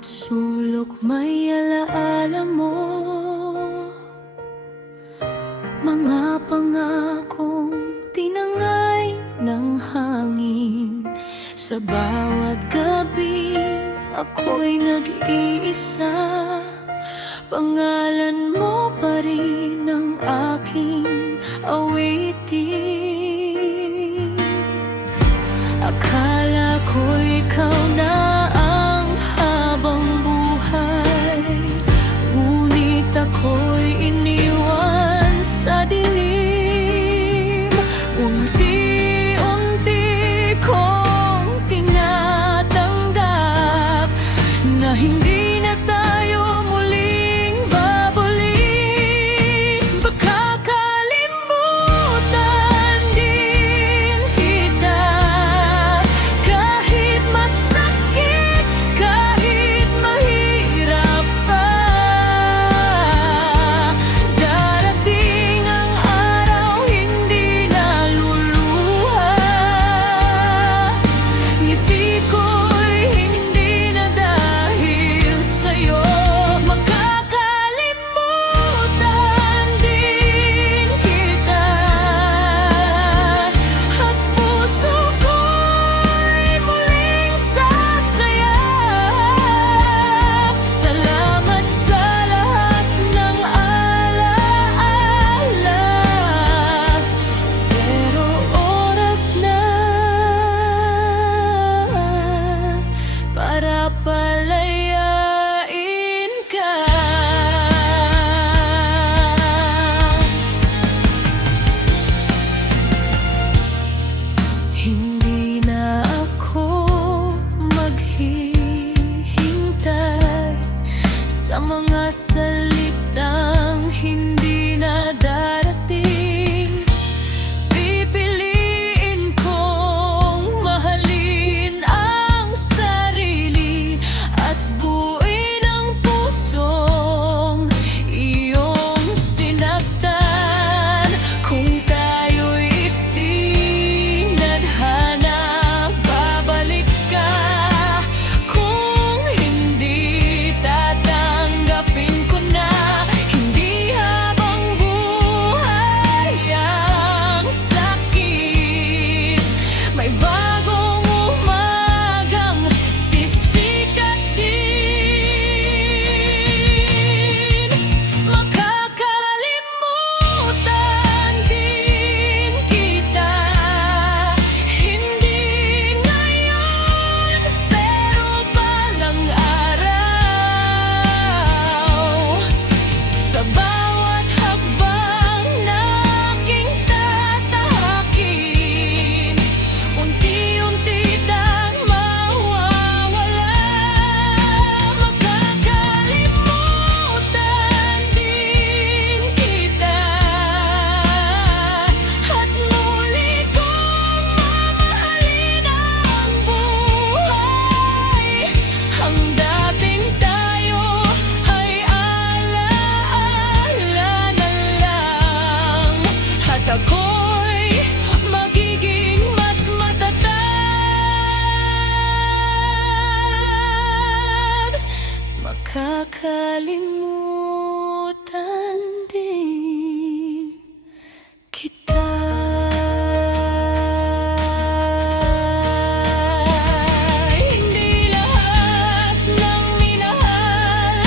bawat sulok may alaala mo, mga pangakong tinangay ng hangin. Sa bawat gabi ako'y nag-iisa, pangalan mo pa rin ang aking awitin. Akala ko ikaw na ang habang buhay, ngunit ako'y iniwan sa dilim. Unti-unti kong tinatanggap na hindi na tayo muling babalik. Baka kalimutan din kita, kahit masakit, kahit mahirap pa. Darating ang araw hindi naluluha, ngiti ko'y hindi na dahil sa'yo. Makakalimutan din kita, at puso ko'y muling sasaya. Salamat sa lahat ng alaala, pero oras na para palayain ka. Hindi na ako maghihintay sa mga salitang hindi na darating. Pipiliin kong mahalin ang sarili at buuin ang pusong iyong sinaktan. Kung tayo'y itinadhana, babalik ka. Kung hindi, tatanggapin ko na. Hindi habang buhay ang sakit, may bagong umagang sisikat din. Makakalimutan din kita, hindi ngayon, pero balang araw. Sa bawat hakbang na aking tatahakin, unti-unti tang mawawala. Makakalimutan din kita, at muli kong mamahalin ang buhay. Ang dating tayo ay alaala na lang, at ako'y magiging mas matatag. Makakalimutan din kita. Hindi lahat ng minahal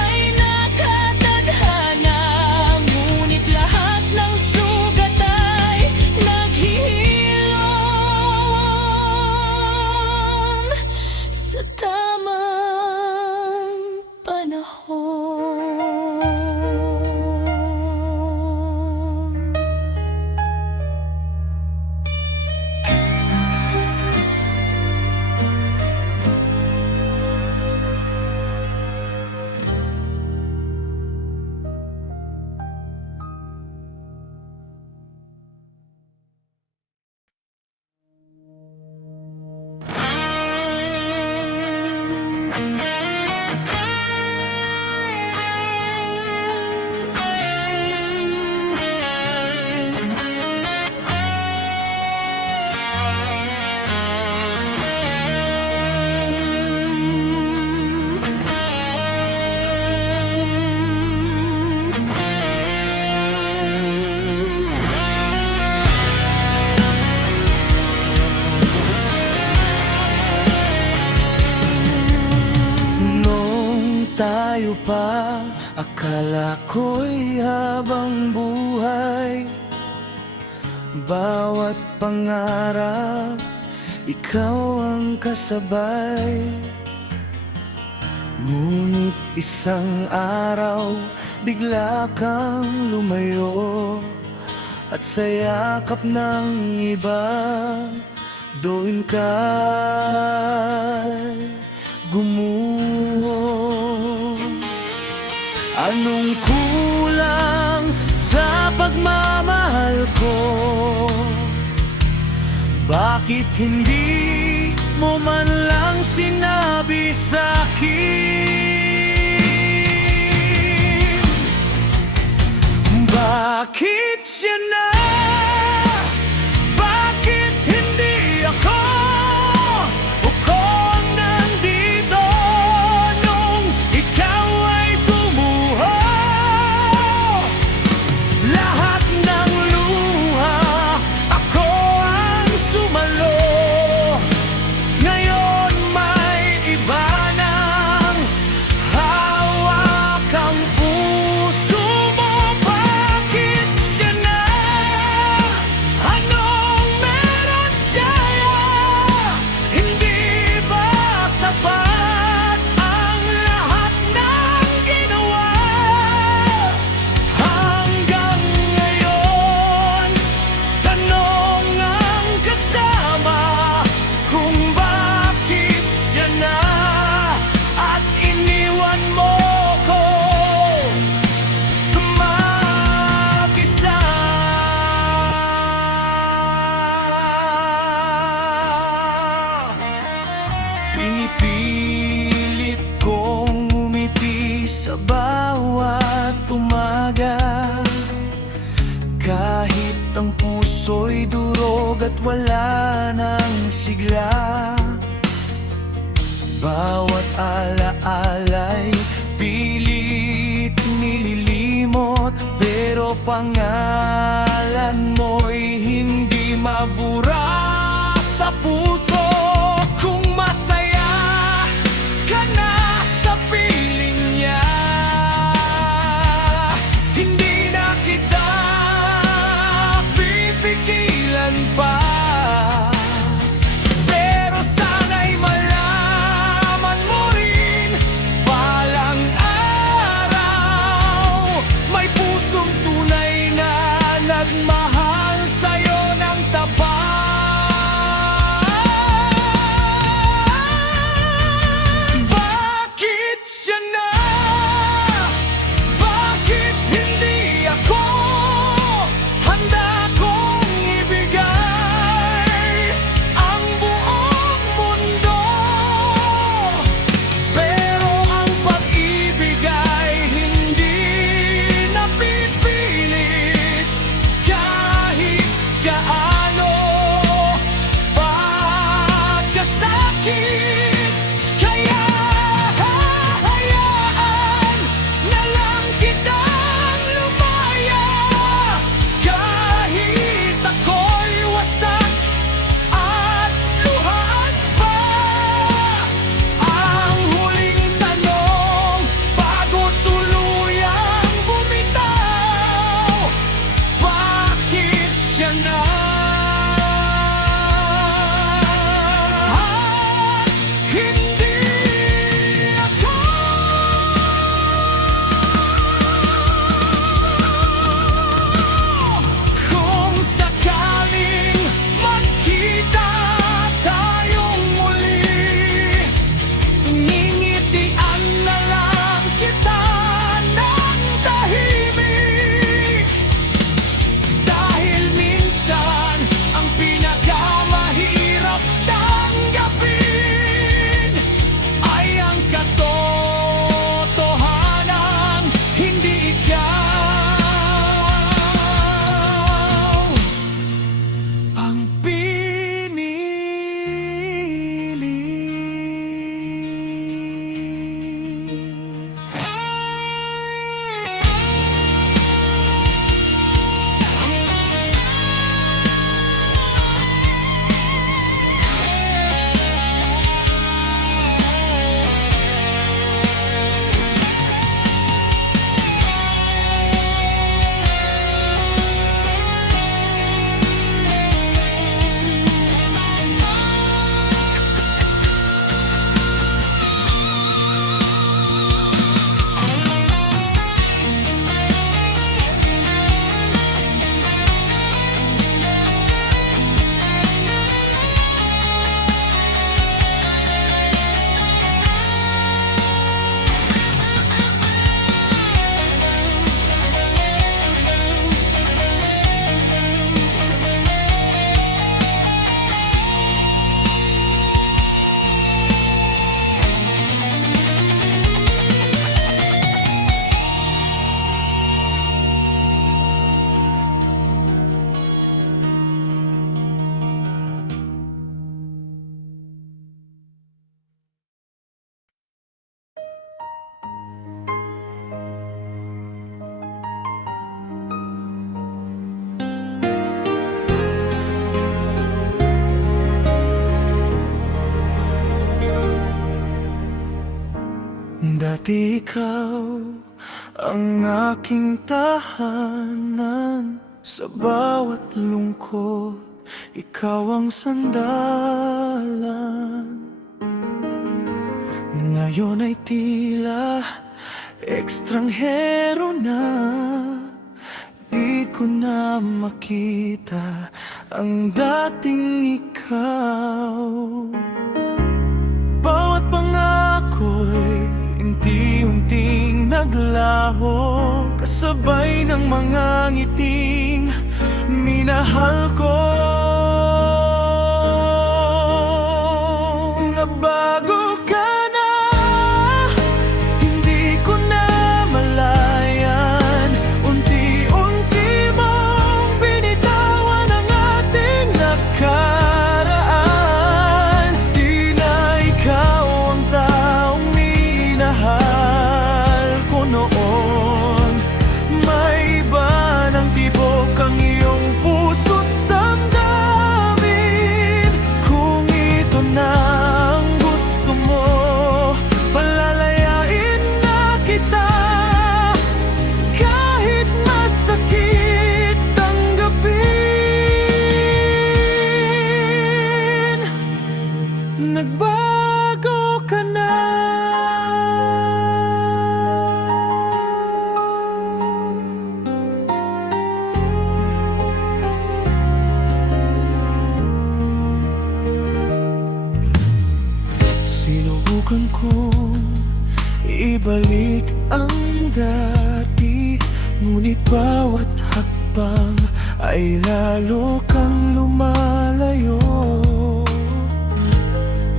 ay nakatadhana, ngunit lahat ng sugat ay naghihilom sa tamang panahon. tayo pa, akala ko'y habang buhay. Bawat pangarap, ikaw ang kasabay. Ngunit isang araw, bigla kang lumayo, at sa yakap ng iba, doon ka'y gumuho. Anong kulang sa pagmamahal ko? Bakit hindi mo man lang sinabi sa'kin? Bakit siya na? Bakit hindi ako? O kung nandito nung ikaw ay gumuho, lahat ng luha ako ang sumalo. Ngayon may iba nang hawak ang puso mo. Bakit siya na? Anong meron sa'yo? Hindi ba sapat ang lahat ng ginawa? Hanggang ngayon, tanong ang kasama kung bakit siya na at iniwan mo ko mag-isa. Pinipilit kong ngumiti sa bawat umaga, kahit ang puso'y durog at wala nang sigla. Bawat alaala'y pilit nililimot, pero pangalan mo'y hindi mabura sa puso. Kung masaya ka na sa piling niya, hindi na kita pipigilan pa. Pero sana'y malaman mo rin Dati ikaw ang aking tahanan. Sa bawat lungkot, ikaw ang sandalan. Ngayon ay tila ekstranghero na. Di ko na makita ang dating ikaw. Bawat pangako'y unti-unting naglaho, kasabay ng mga ngiting minahal ko. Nabago ka na, hindi ko na malayan. Unti-unti mong binitawan ang ating nakaraan. Di na ikaw ang taong minahal ko noon. May iba ng tibok ang iyong puso't damdamin. Kung ito na ang gusto mo, palalayain na kita. Kahit masakit tanggapin. Nagbago ka na. Sinubukan kong ibalik ang dati, ngunit bawat hakbang ay lalo kang lumalayo.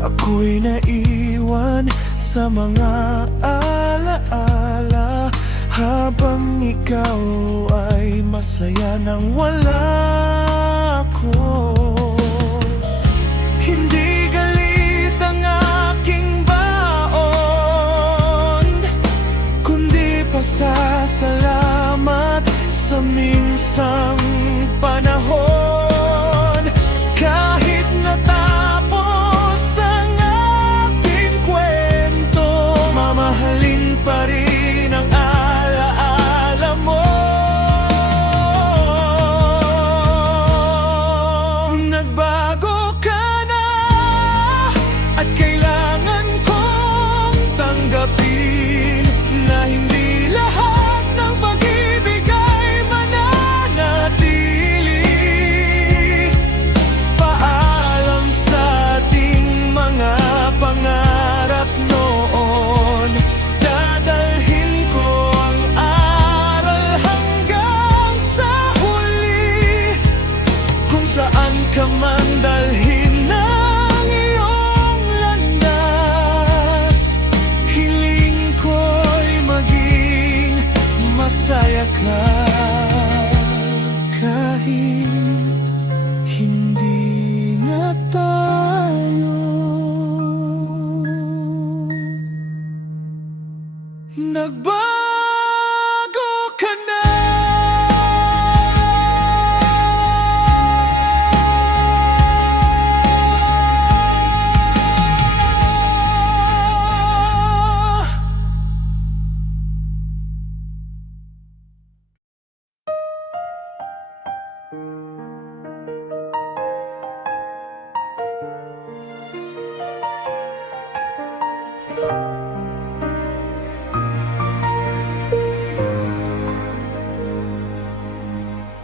Ako'y naiwan sa mga alaala, habang ikaw ay masaya nang wala ko. Hindi galit ang aking baon, kundi pasasalamat sa minsang panahon. Kahit natapos ang ating kwento, mamahalin pa rin ang alaala mo. Nagbago ka na, at kailangan kong tanggapin na hindi lahat ng pag-ibig ay mananatili. Paalam sa ating mga pangarap noon. Dadalhin ko ang aral hanggang sa huli. Kung saan ka man dalhin ng iyong landas, hiling ko'y maging masaya ka. Kahit hindi na tayo. Nagbago ka na.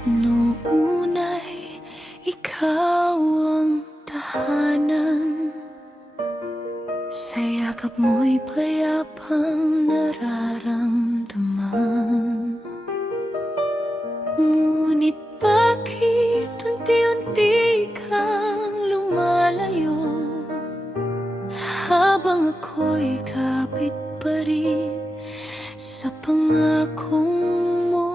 Noona'y ikaw ang tahanan, sa yakap mo'y payapang nararamdaman. Ngunit bakit unti-unti kang lumalayo, habang ako'y kapit pa rin sa pangakong mo.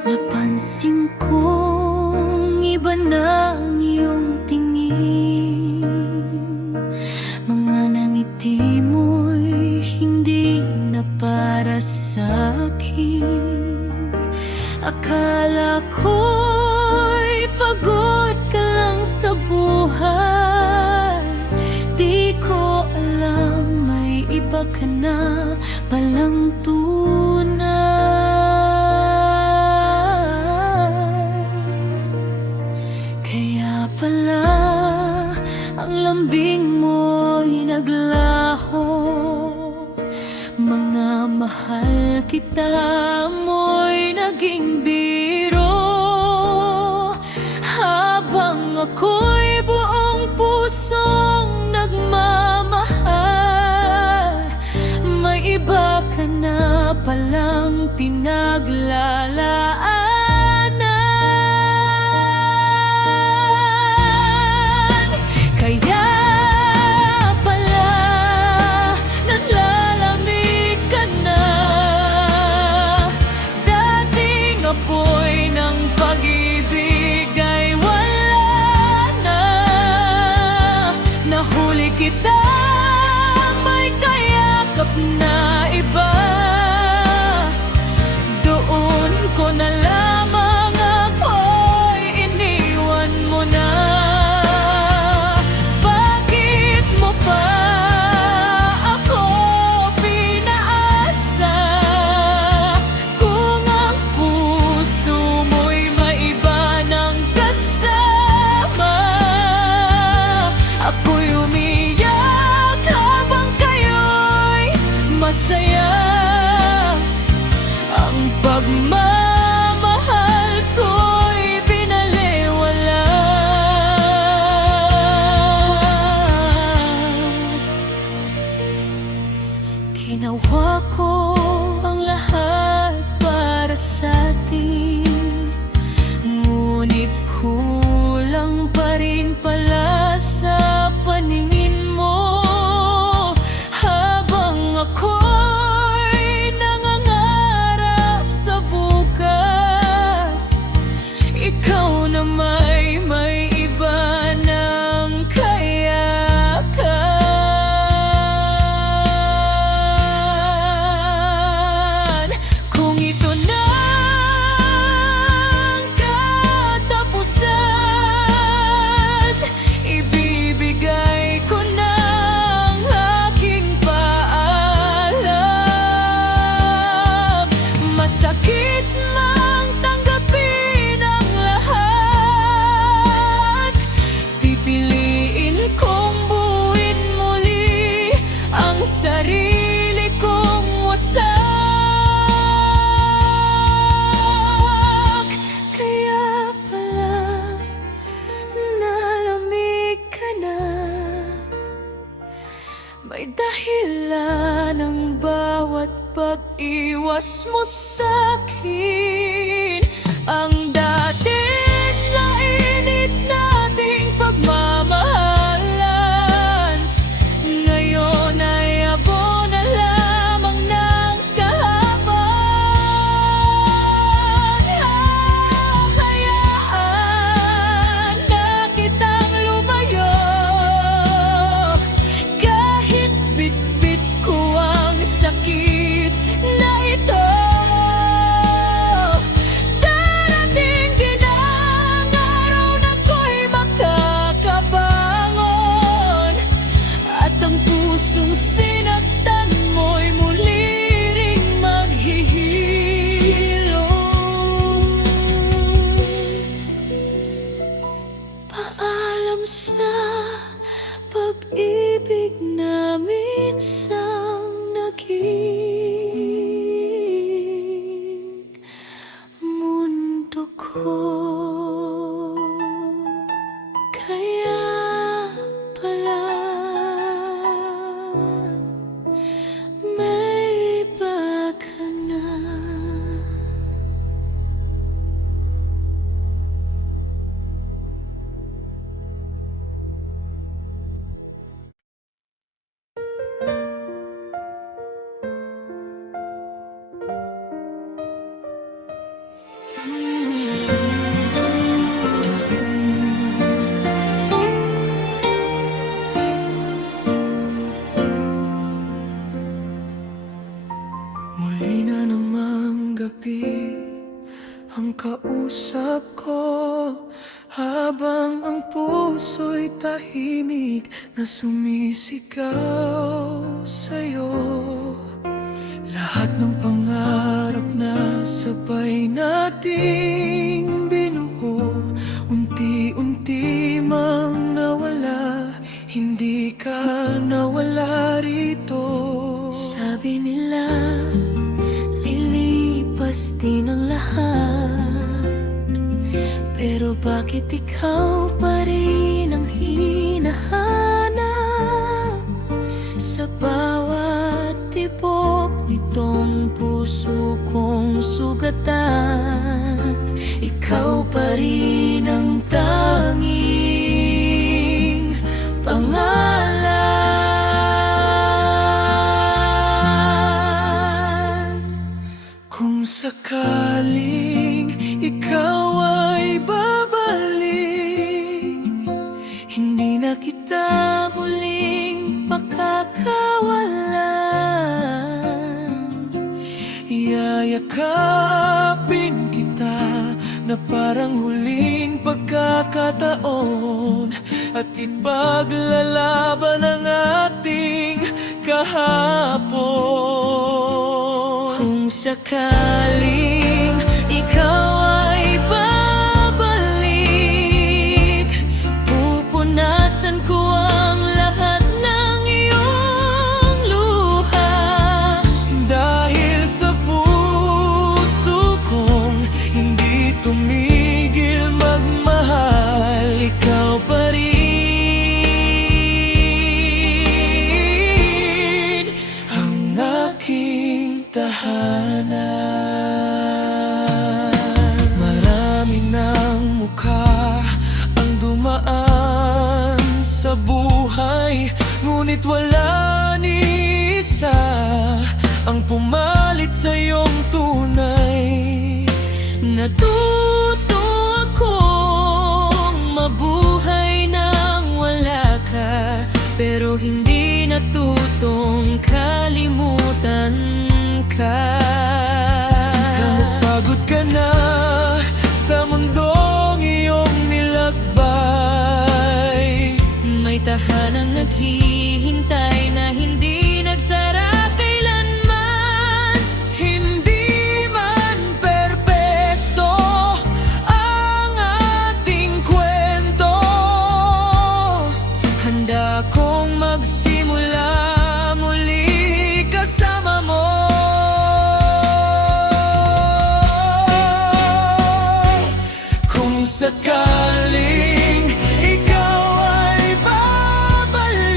Napansin kong iba na ang iyong tingin. Mga nangiti mo'y hindi na para sa'kin. Akala ko'y pagod ka lang sa buhay, ka na palang tunay. Kaya pala ang lambing mo'y naglaho. Mga mahal kita mo'y naging biro. Habang ako'y buong pusong nagmamahal, may iba ka na palang pinaglalaanan. Kaya pala nanlalamig ka na. Dating apoy ng pag-ibig ay wala na. Nahuli kita, may kayakap na iba. Doon ko na lamang ako'y iniwan mo na. Bakit mo pa ako pinaasa? Kung ang puso mo'y maiba ng kasama, ako'y umiyak habang kayo'y masaya. Ang pagmamahal ko'y binaliwala. Ginawa ko ang lahat para sa'tin, ngunit kulang pa rin pala sa paningin mo. Habang ako'y nangangarap sa bukas, ikaw na may iba ng kayakan. Kung ito na ang katapusan, ibibigay ko na ang aking paalam. Masakit mang tanggapin ang lahat, pipiliin kong buuin muli ang sarili kong wasak. Kaya pala nalamig ka na. May dahilan ang bawat pag-iwas mo sa'kin. Ang dating nainit nating pagmamahalan, ngayon ay abo na lamang ng kahapon. Hayaan na kitang lumayo, kahit bitbit ko ang sakit na ito. Darating din ang araw na ako'y makakabangon, at ang pusong sinaktan mo'y muli ring maghihilom. Paalam sa pag-ibig namin sang naging mundo ko. Kaya pala may iba ka na. sumisigaw sa'yo. Lahat ng pangarap na sabay nating binuo, unti-unti mang nawala, hindi ka nawala rito. Sabi nila, lilipas din ang lahat, pero bakit ikaw pa rin ang hinahanap? Sa bawat tibok nitong puso kong sugatan, ikaw pa rin ang tanging pangalan. Kung sakaling ikaw ay babalik, hindi na kita muling pakakawalan. Yayakapin kita na parang huling pagkakataon, at ipaglalaban ang ating kahapon. Kung sakaling ikaw ay babalik, pupunasan ko ang lahat ng iyong luha. Dahil sa puso kong hindi tumigil magmahal, ikaw pa rin ang aking tahanan. Marami ng mukha ang dumaan sa buhay, ngunit wala ni isa ang pumalit sa iyong tunay. Natuto akong mabuhay nang wala ka, pero hindi natutong kalimutan ka. Pagod ka na sa mundong iyong nilakbay. May tahanang naghihintay na hindi nagsara kailanman. Hindi man perpekto ang ating kwento, Handa kong magsimula muli kasama mo. kung sakaling ikaw ay babalik,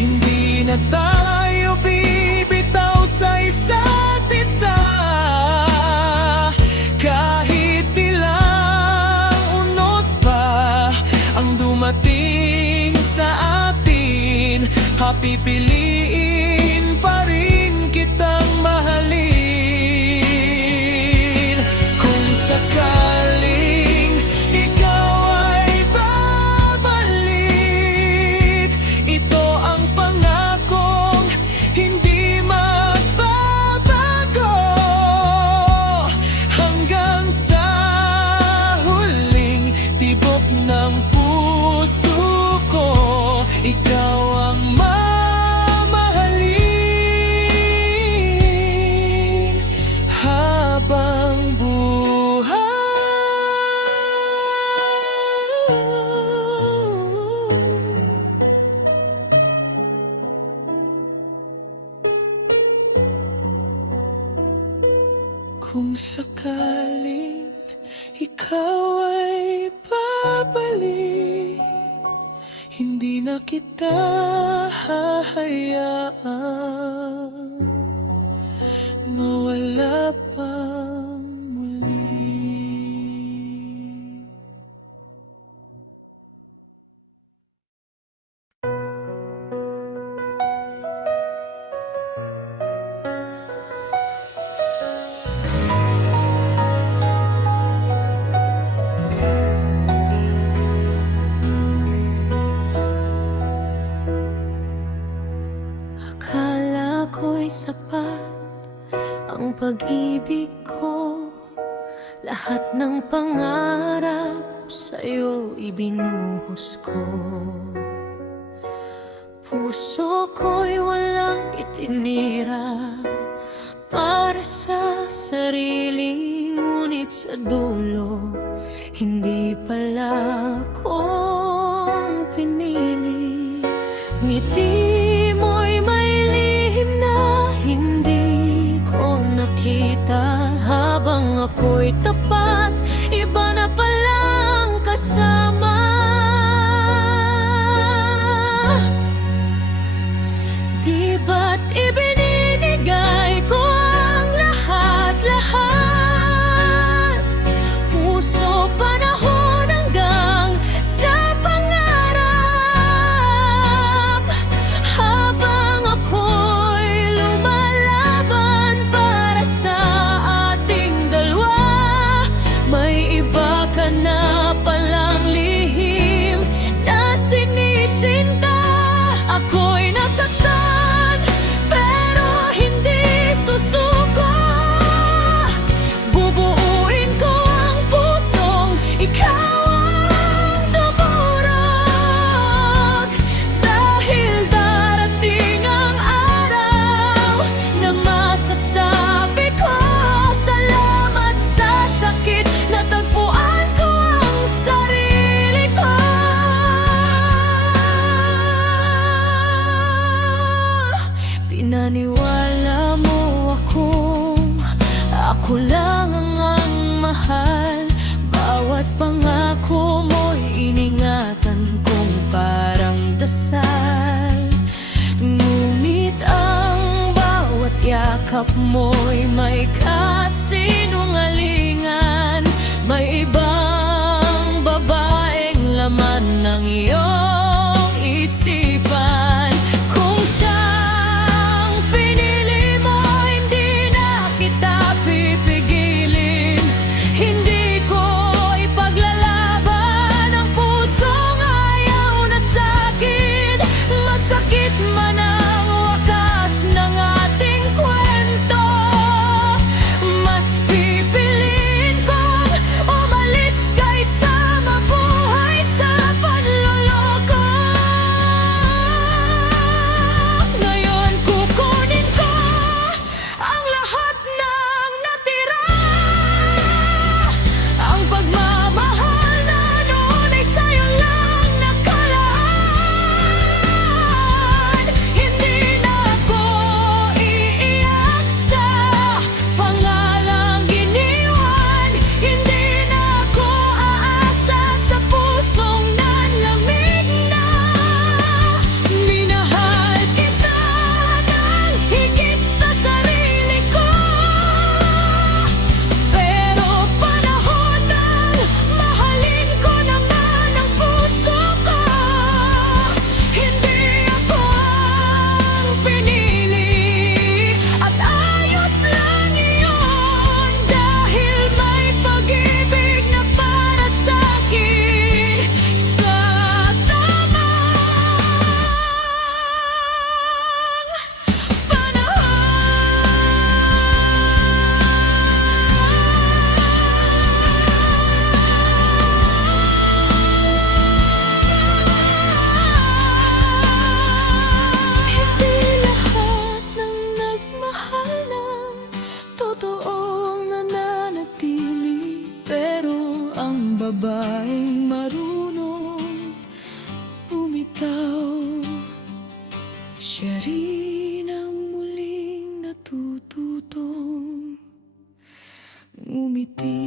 hindi na tayo bibitaw sa isa't isa. Kahit ilang unos pa ang dumating sa atin, pipiliin pa rin kitang mahalin. Kung sakaling ikaw ay babalik, ito ang pangakong hindi magbabago. Hanggang sa huling tibok ng puso ko, ikaw ang mamahalin habang buhay. Kung sakaling ikaw ay babalik, hindi na kita hahayaan mawala pang muli. Akala ko'y sapat ang pag-ibig ko, lahat ng pangarap sa'yo ibinuhos ko. puso ko'y walang itinira para sa sarili, ngunit sa dulo hindi pala akong pinili. Ngiti mo'y may lihim na hindi ko nakita. Habang ako'y tapat, iba na palang kasama. Di ba't ibinibigay ko ang lahat-lahat? Puso, panahon hanggang sa pangarap. Habang ako'y lumalaban para sa ating dalawa, may iba ka na palang lihim na sinisinta. Ako'y nasaktan pero hindi susuko. Bubuuin ko ang pusong ikaw ang dumurog. Dahil darating ang araw na masasabi ko salamat sa sakit. Natagpuan ko ang sarili ko. Pinaniwala mo ako lang ang mahal. Bawat pangako mo'y iningatan kong parang dasal. Ngunit ang bawat yakap mo'y may kasinungalingan. May ibang babaeng laman ng iyong isipan. Kung siyang pinili mo, hindi na kita pipigilin. Hindi ko ipaglalaban ang pusong ayaw na sa'kin. Masakit man ang wakas ng ating kwento, mas pipiliin kong umalis kaysa mabuhay sa panloloko. Ngayon kukunin ko ang lahat ng natira. Ang pagmamahal na noon ay sa'yo lang nakalaan. Hindi na ako iiyak sa pangalang iniwan. Hindi na ako aasa sa pusong nanlamig na. Minahal kita ng higit sa sarili ko, pero panahon nang mahalin ko naman ang puso ko. Hindi ako ang pinili at ayos lang iyon, dahil may pag-ibig na para sa'kin sa tamang panahon. Hindi lahat ng nagmahal ng totoong nananatili, pero ang babaeng marunong bumitaw, siya rin ang muling natututong ngumiti.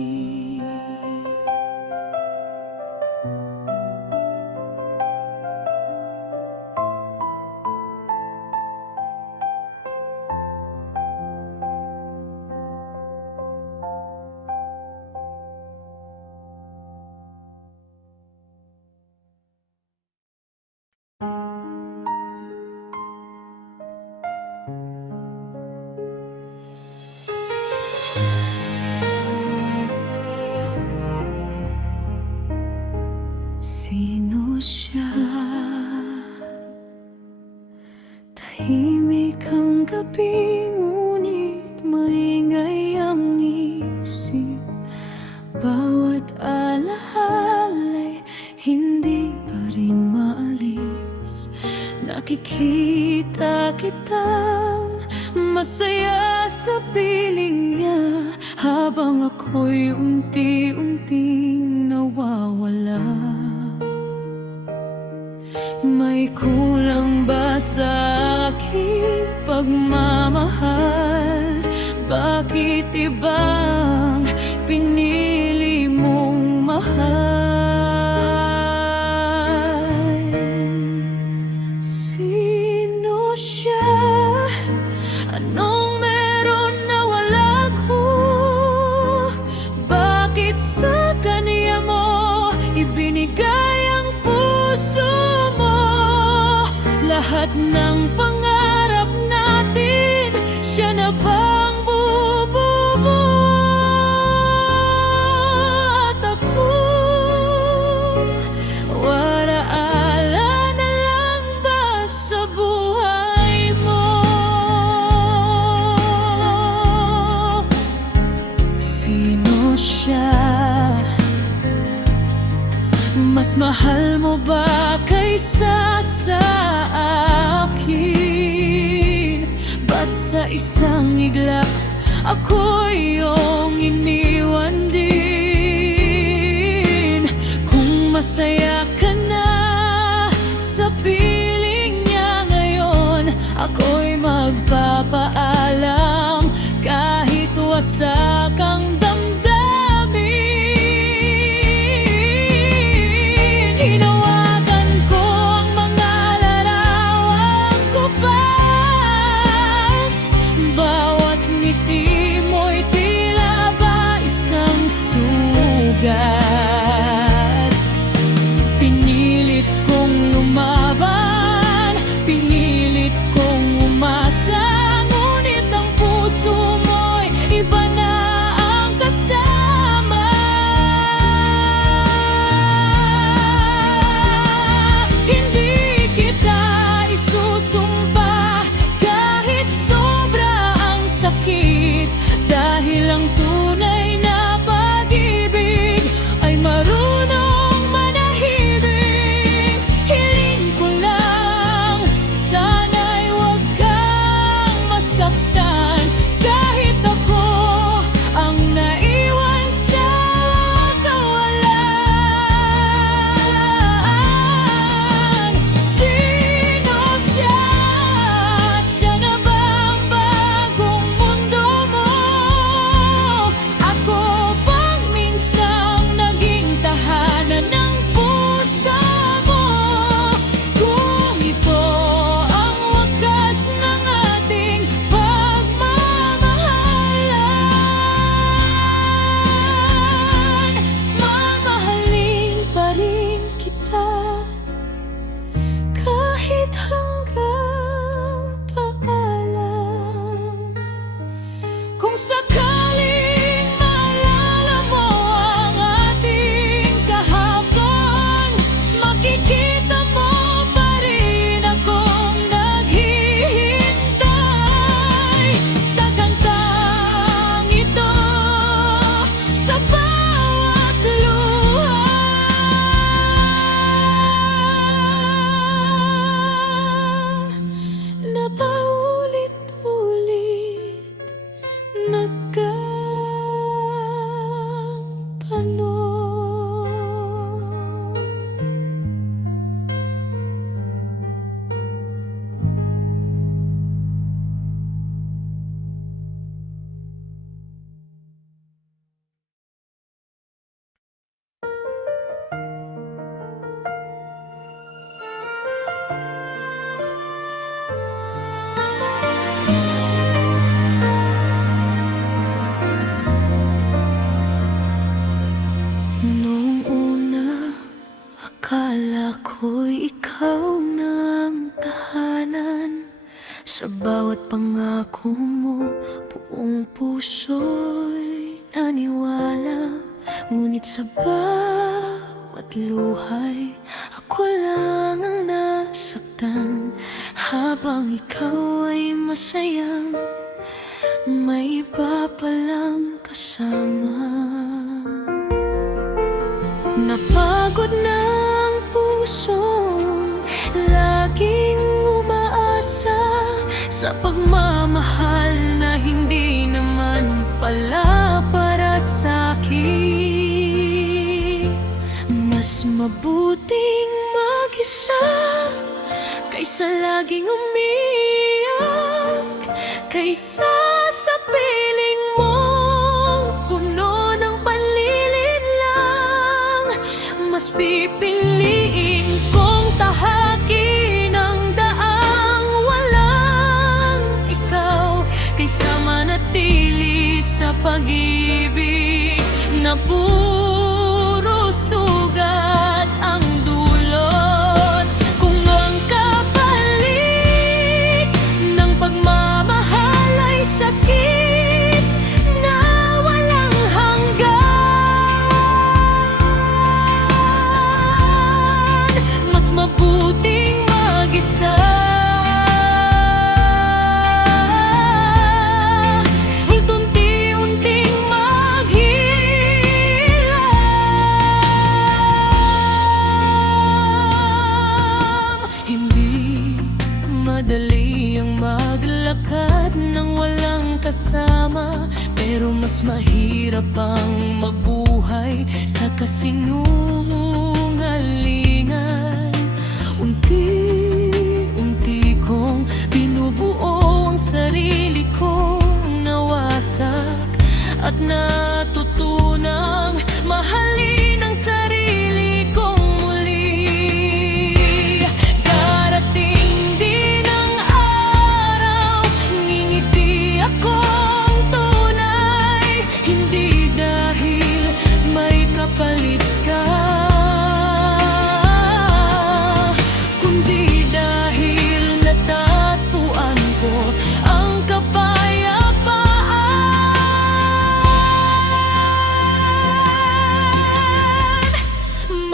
Sino siya? Tahimik ang gabi, ngunit maingay ang isip. Bawat alahala'y hindi pa rin maalis. Nakikita kitang masaya sa piling niya, habang ako'y unti-unting nawawala. May kulang ba sa aking pagmamahal? Bakit ibang pinili mong mahal? Sino siya? Anong meron na wala ko? Bakit sa kanya mo ibinigay ang puso mo? Lahat ng pangarap natin, siya na bang bubuo? At ako, wala-ala na lang ba sa buhay mo? Sino siya? Mas mahal mo ba kaysa sa akin? Ba't sa isang iglap ako iyong iniwan din? Kung masaya ka na sa piling niya ngayon, ako'y magpapaalam kahit wasak ang damdamin. Hinawagan ko ang mga larawang kupas, bawat ngiti mo'y tila ba isang sugat. Pinilit kong lumaban, pinilit kong umasa, ngunit ang puso mo'y iba na ang kasama. Hindi kita isusumpa kahit sobra ang sakit, dahil ang tunay na pag-ibig ay marunong manahimik. Hiling ko lang, sana'y huwag kang masaktan, kahit ako ang naiwan sa kawalan. Sino siya? Siya na ba ang bagong mundo mo? Ako bang minsang naging tahanan ng puso mo? Kung ito ang wakas ng ating pagmamahalan, mamahalin pa rin kita kahit hanggang paalam. Kung sakaling maalala mo ang ating kahapon, makikita mo pa rin akong naghihintay sa kantang ito, sa bawat luha. Na paulit-ulit Noong una, akala ko'y ikaw na ang tahanan. Sa bawat pangako mo, buong puso'y naniwala. Ngunit sa bawat luhay, ako lang ang nasaktan. Habang ikaw ay masayang may iba palang kasama. Napagod na ang pusong laging sa pagmamahal na hindi naman pala para sa'kin. Mas mabuting mag-isa kaysa laging umiyak, kaysa sa piling mong puno ng panlilin lang. Mas pipiliin kong tahakin ang daang walang ikaw, kaysa manatili sa pag-ibig na puro sugat ang dulot. Kung ang kapalit ng pagmamahal ay sakit na walang hanggan, mas mabuting mag-isa. Unti-unting maghilang. Hindi madali ang maglakad ng walang kasama, pero mas mahirap ang mabuhay sa kasinungalingan. Unti-unti kong binubuo ang sarili kong nawasak, at natutunang mahalin ang sarili kong muli. Darating din ang araw, ngingiti akong tunay, hindi dahil may kapalit ka, kundi dahil natatuan ko ang kapayapaan.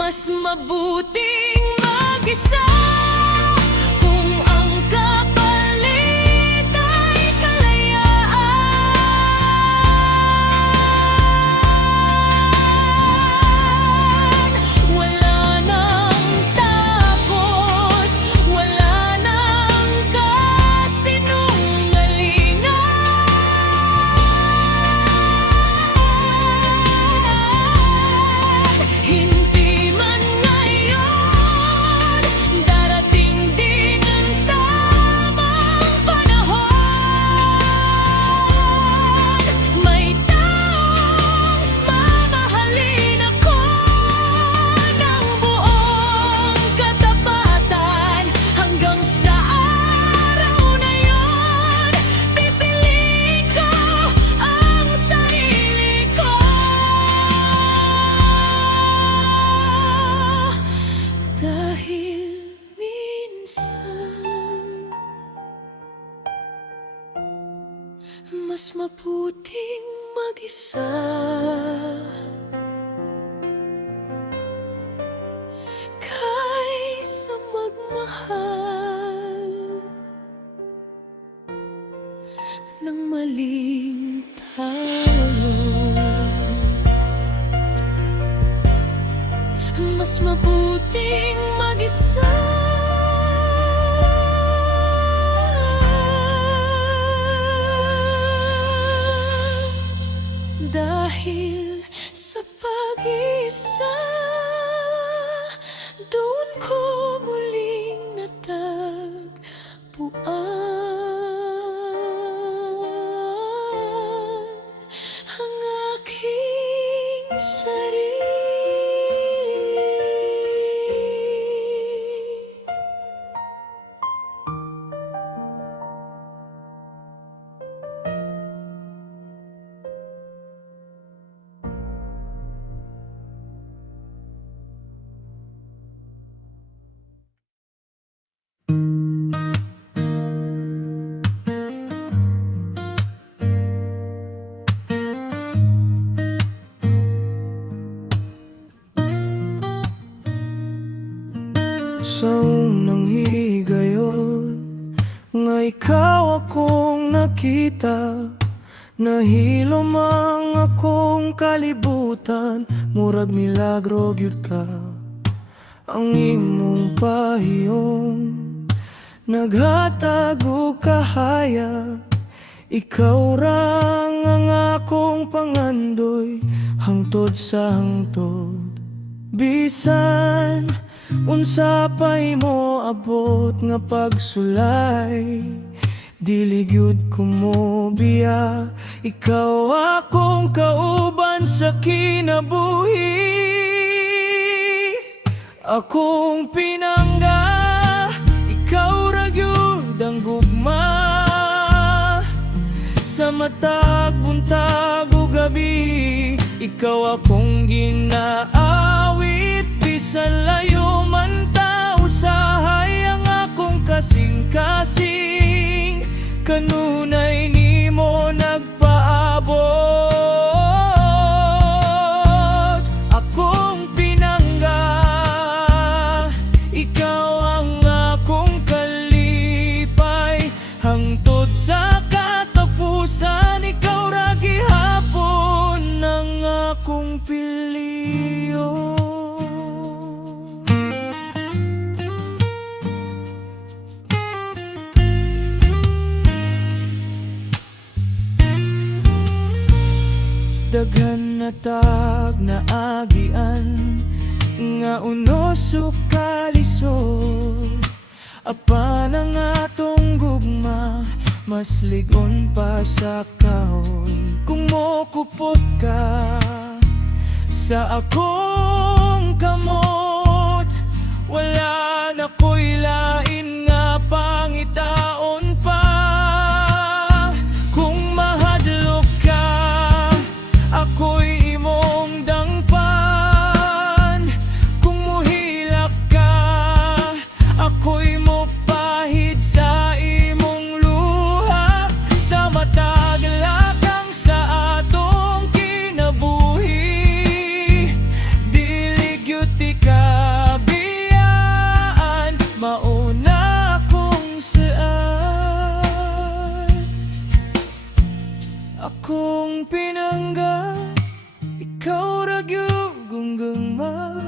Mas mabuting mag-isa kung ang kapalit ay kalayaan. Wala nang takot, wala nang kasinungalingan. Hindi man ngayon, darating din ang tamang panahon. May taong mamahalin ako ng buong katapatan. Hanggang sa araw na yun, pipiliin ko ang sarili ko. Dahil minsan mas mabuting mag-isa kaysa magmahal ng maling tao. Mas mabuting mag-isa. Dahil sa pag-isa, doon ko muling natagpuan ang aking sarili. Sa unang higayon, nga ikaw akong nakita, nahilom ang akong kalibutan, murag milagro gyud ka. Ang imong pahiyong naghatag og kahayag. Ikaw ra ang akong pangandoy hangtod sa hangtod. Bisan unsa pa'y mo abot nga pagsulay, dili gyud ko mo biya. Ikaw akong kauban sa kinabuhi, akong pinangga, ikaw ra gyud ang gugma. Sa matag buntag ug gabi, ikaw akong ginaawit. Bisan layo man ta usahay ang akong kasing-kasing, kanunay nimo nagpaabot. Akong pinangga, ikaw ang akong kalipay hangtod sa katapusan. Ikaw ra gihapon ang akong piliyon. Daghan na tag na agian nga unos ug kalisod, apan ang atong gugma mas ligon pa sa kahoy. Kung mokupot ka sa akong kamot, wala na ko'y lain nga pangitaon pa. Kung mahadlok ka, ako'y imong dangpan. Kung muhilak ka, ako'y mopahid sa imong luha. Sa matag lakang sa atong kinabuhi, dili gyud ikabiyaan, mauna kong saan. Akong pinangga, ikaw ra gyud gunggama.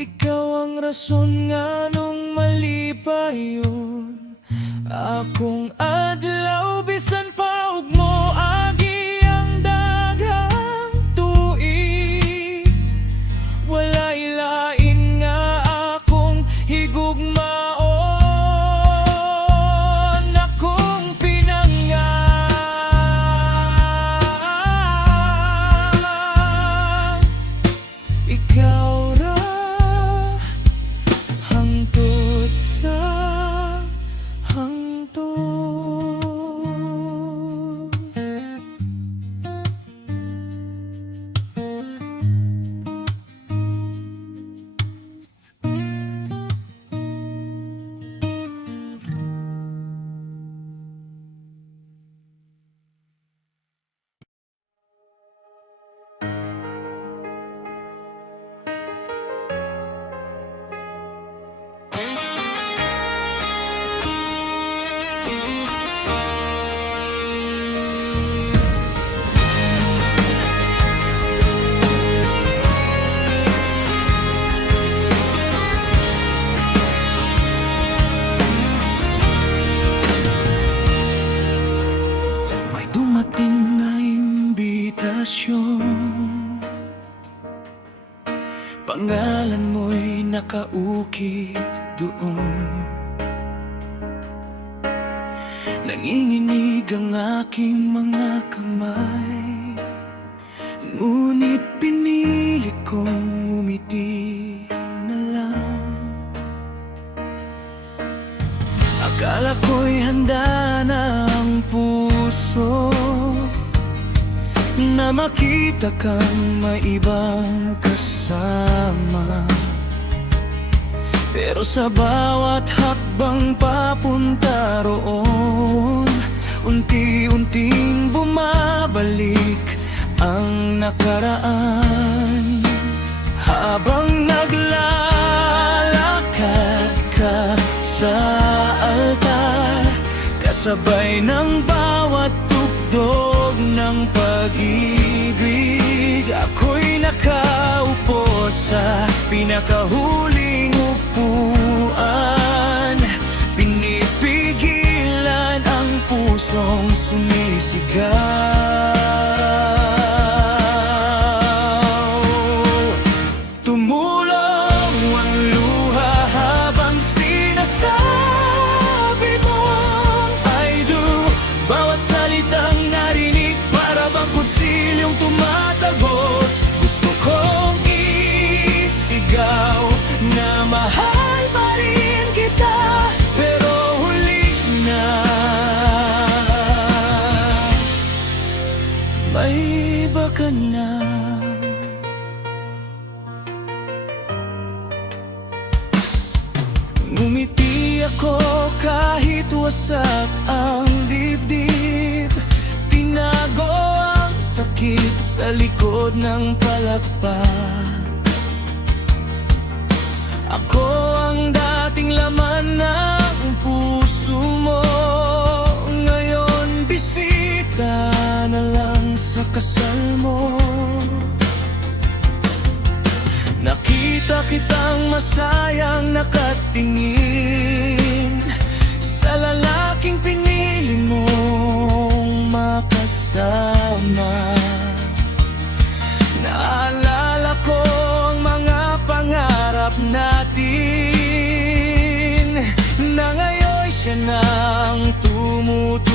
Ikaw ang rason nga nung malipayon akong adlaw. Bisan pa ug mo agi ang daghang tuig, walay lain nga akong higugmaon. Akong pinangga, ikaw ra hangtod sa hangtod. May dumating na imbitasyon, pangalan mo'y nakaukit doon. Nanginginig ang aking mga kamay, ngunit pinilit kong umiti na lang. Akala ko'y handa na ang puso na makita kang may ibang kasama. Pero sa bawat hakbang papunta roon, unti-unting bumabalik ang nakaraan. Habang naglalakad ka sa altar, kasabay ng bawat tugtog ng pag-ibig, ako'y nakaupo sa pinakahuling upuan. ako kahit wasak ang dibdib. Tinago ang sakit sa likod ng palakpak. Ako ang dating laman ng puso mo, ngayon bisita na lang sa kasal mo. Nakita kitang masayang nakatingin sa lalaking pinili mong makasama. Naalala ko ang mga pangarap natin, na ngayon siya nang tumutupad.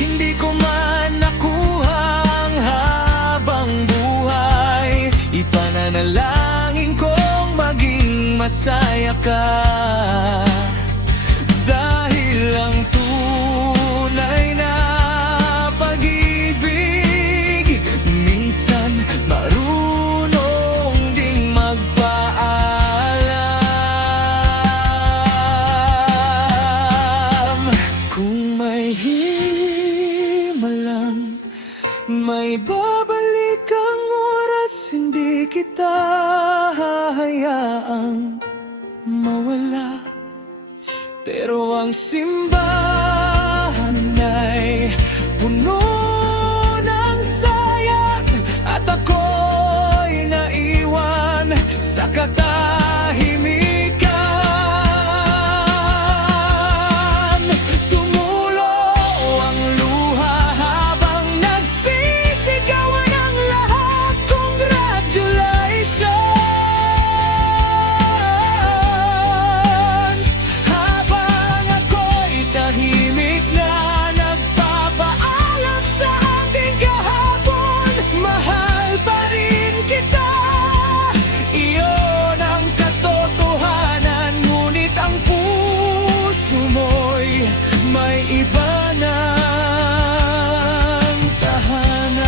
Hindi ko man nakuha ang habang buhay, ipananalangin kong maging masaya ka. Dahil ang tunay na pag-ibig minsan marunong ding magpaalam. Kung may himalang, may babalik ang oras, hindi kita hahayaang mawala. Pero ang simbahan ay puno ng sayang, at ako'y naiwan sa katahimikan. Tumulo ang luha habang nagsisigawan ang lahat. Congratulations! Habang ako'y tahimik na nagpapaalam sa ating kahapon, mahal pa rin kita. Iyon ang katotohanan, ngunit ang puso mo'y may iba ng tahanan.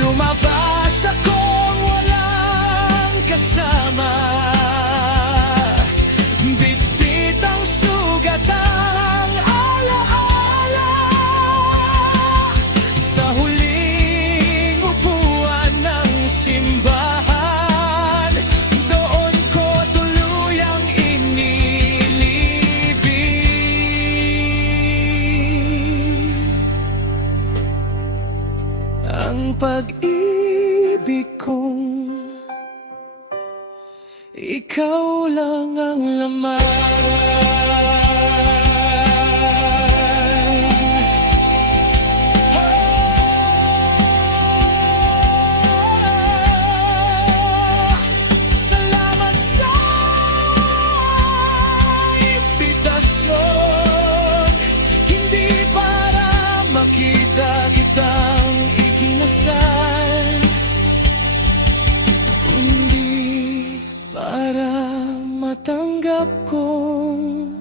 Lumabas akong walang kasama, bitbit ang sugat ang alaala. Sa huling upuan ng simbahan, doon ko tuluyang inilibing ang pag-ibig kong ikaw lang ang laman. Salamat sa imbitasyon, hindi para makita kitang ikinasal, kundi para matanggap kong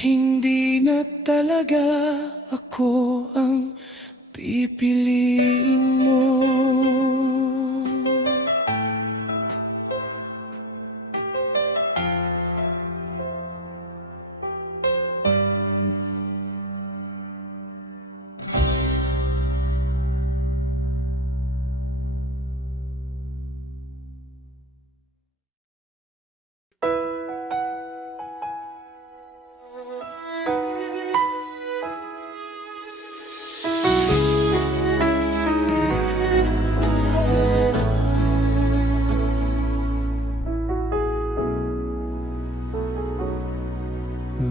hindi na talaga ako ang pipiliin mo.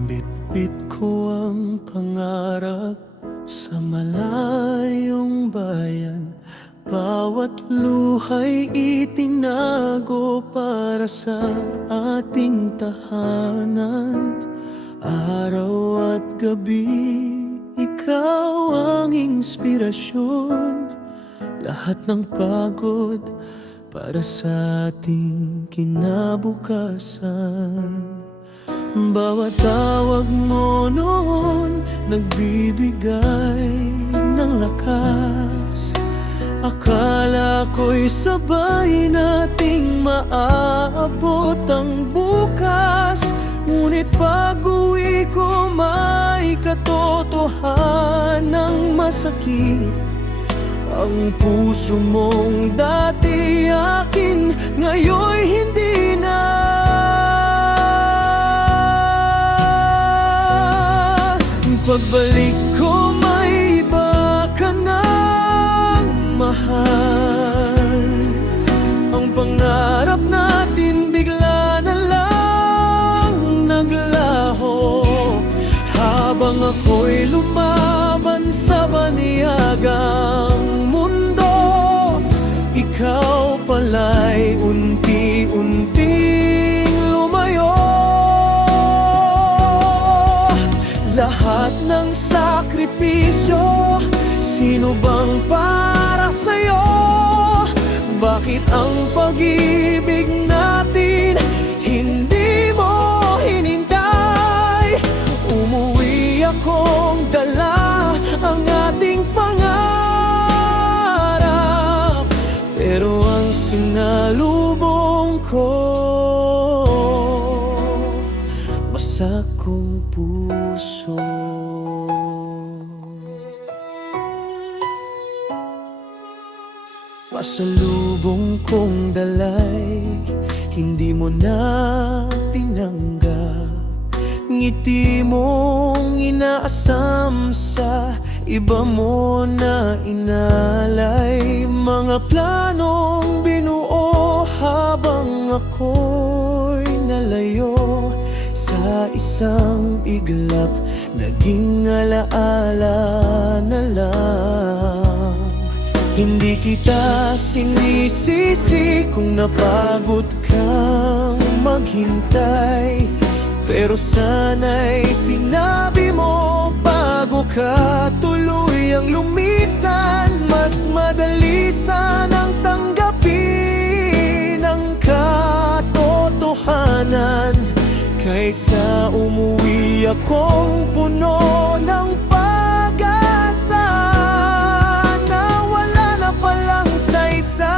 Bitbit ko ang pangarap sa malayong bayan, bawat luha'y itinago para sa ating tahanan. Araw at gabi, ikaw ang inspirasyon, lahat ng pagod para sa ating kinabukasan. Bawat tawag mo noon nagbibigay ng lakas, Akala ko'y sabay nating maaabot ang bukas, ngunit pag-uwi ko may katotohanang masakit. Ang puso mong dati akin, ngayon'y hindi na. Pagbalik ko may iba ka ng mahal. Ang pangarap natin bigla na lang naglaho. Habang ako'y lumaban sa baniyagang mundo, ikaw pala'y unti-unting lumayo. Lahat ng sakripisyo, sino bang para sa'yo? Bakit ang pag-ibig natin hindi mo hinintay? Umuwi akong dala ang ating pangarap, pero ang sinalubong ko basa kong puso. Pasalubong kong dalay, hindi mo na tinanggap. Ngiti mong inaasam sa iba mo na inalay. Mga planong binuo habang ako'y nalayo. Sa isang iglap, naging alaala na lang. Hindi kita sinisisi kung napagod kang maghintay, pero sana'y sinabi mo bago ka tuluyang lumisan. Mas madali sanang tanggapin ang katotohanan kaysa umuwi akong puno ng pag-asa na wala na palang saysay.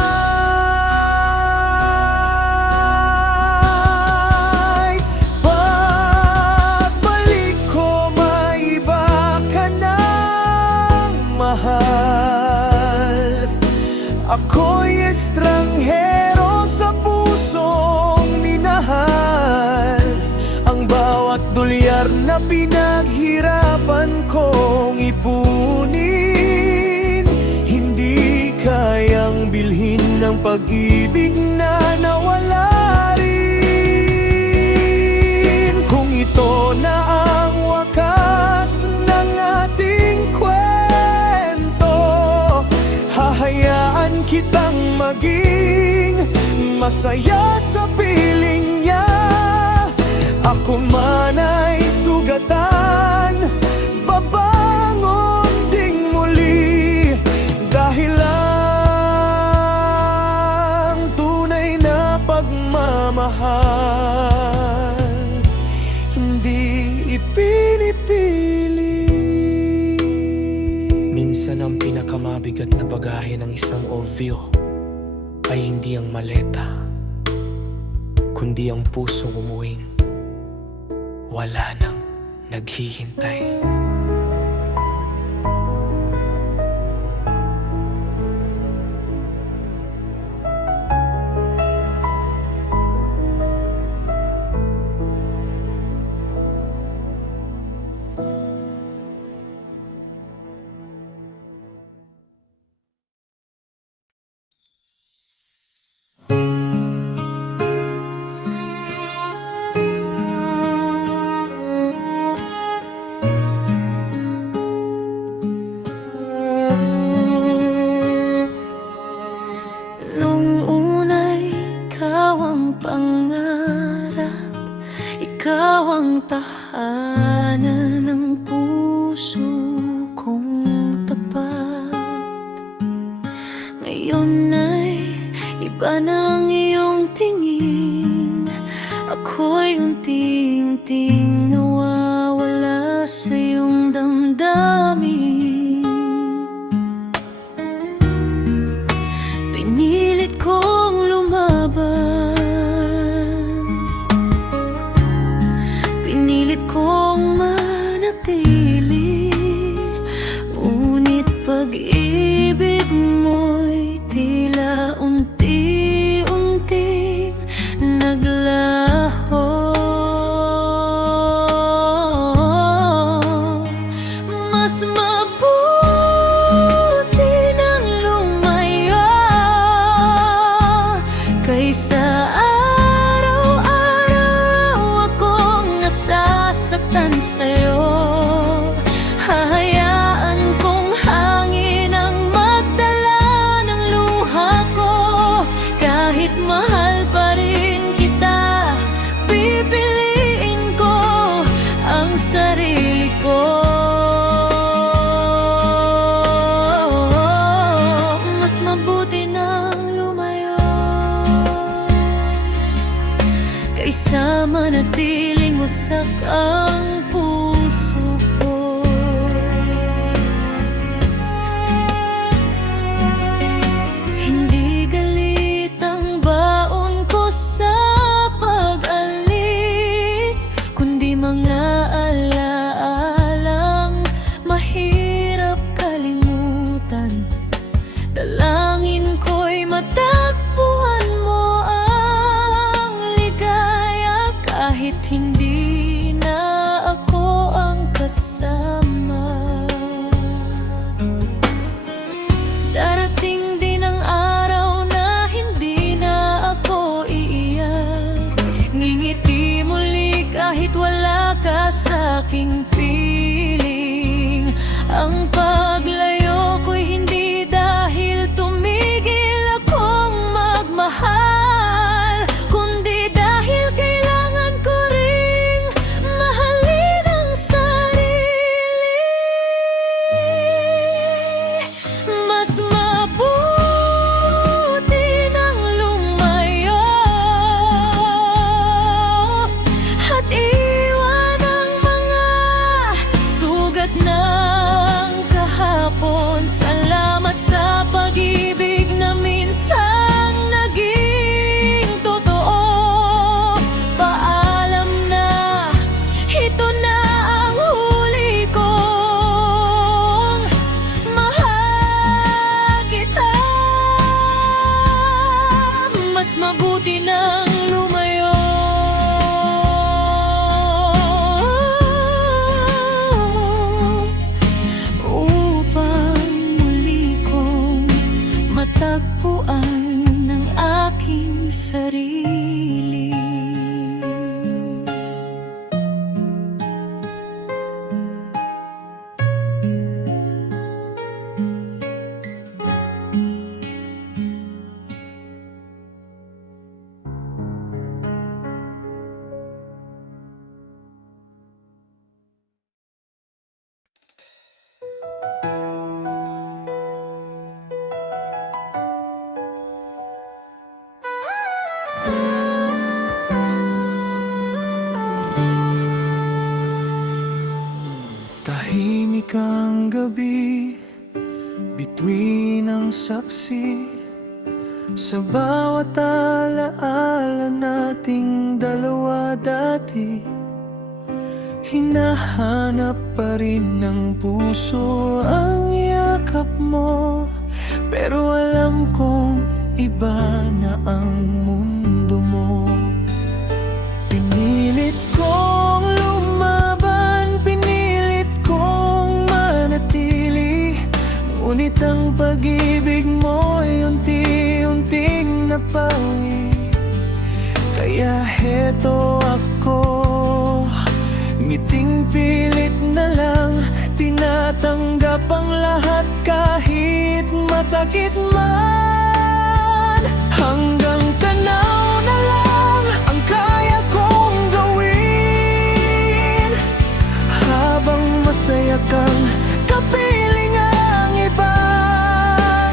Pagbalik ko may iba ka ng mahal. Ako'y estranghero sa pusong minahal. Ang bawat dolyar na pinaghirapan kong ipunin, hindi kayang bilhin ng pag-ibig na nawala rin. Kung ito na ang wakas ng ating kwento, hahayaan kitang maging masaya sa piling niya. Ako man ay sugatan, babangon ding muli, dahil ang tunay na pagmamahal hindi ipinipili. Minsan ang pinakamabigat na bagahe ng isang OVO ay hindi ang maleta, kundi ang pusong umuwing wala nang naghihintay. Pangarap, ikaw ang tahanan ng puso kong tapat. Ngayon ay iba na ang iyong tingin. Ako'y unti-unting nawawala sa iyong damdamin. manatiling wasak ang puso ko. Hindi galit ang baon ko sa pag-alis, kundi mga alaalang mahirap kalimutan. Dalangin ko'y matagpuan mo ang ligaya, kahit hindi na ako ang kasama. Darating din ang araw na hindi na ako iiyak, ngingiti muli kahit wala ka sa'king piling. Ang paglayo ko'y hindi dahil tumigil akong magmahal, kundi dahil kailangan ko ring mahalin ang sarili. Mas mabuti nang lumayo at iwan ang mga sugat ng kahapon. Salamat sa pag-ibig na minsang naging totoo. Paalam na, ito na ang huli kong mahal kita. Mas mabuti nang lumayo upang muli kong matagpuan ng aking sarili. Tahimik ang gabi, bituin ang saksi sa bawat alaala nating dalawa dati. Hinahanap pa rin ng puso ang yakap mo, pero alam kong iba na ang mundo mo. Pinilit kong lumaban, pinilit kong manatili, ngunit ang pag-ibig mo'y unti-unting napawi. Kaya heto ako, ngiting pilit na lang, tinatanggap ang lahat kahit masakit man. Hanggang tanaw na lang ang kaya kong gawin, habang masaya kang kapiling ang iba.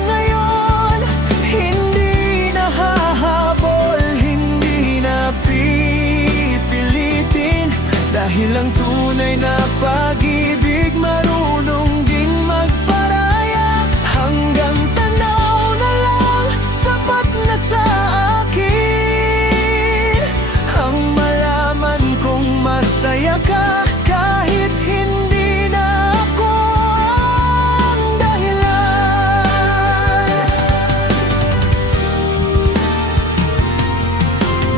Ngayon, hindi na hahabol, hindi na pipilitin, dahil ang tunay na pag-ibig marunong din magparaya. Hanggang tanaw na lang, sapat na sa akin ang malaman kong masaya ka, kahit hindi na ako ang dahilan.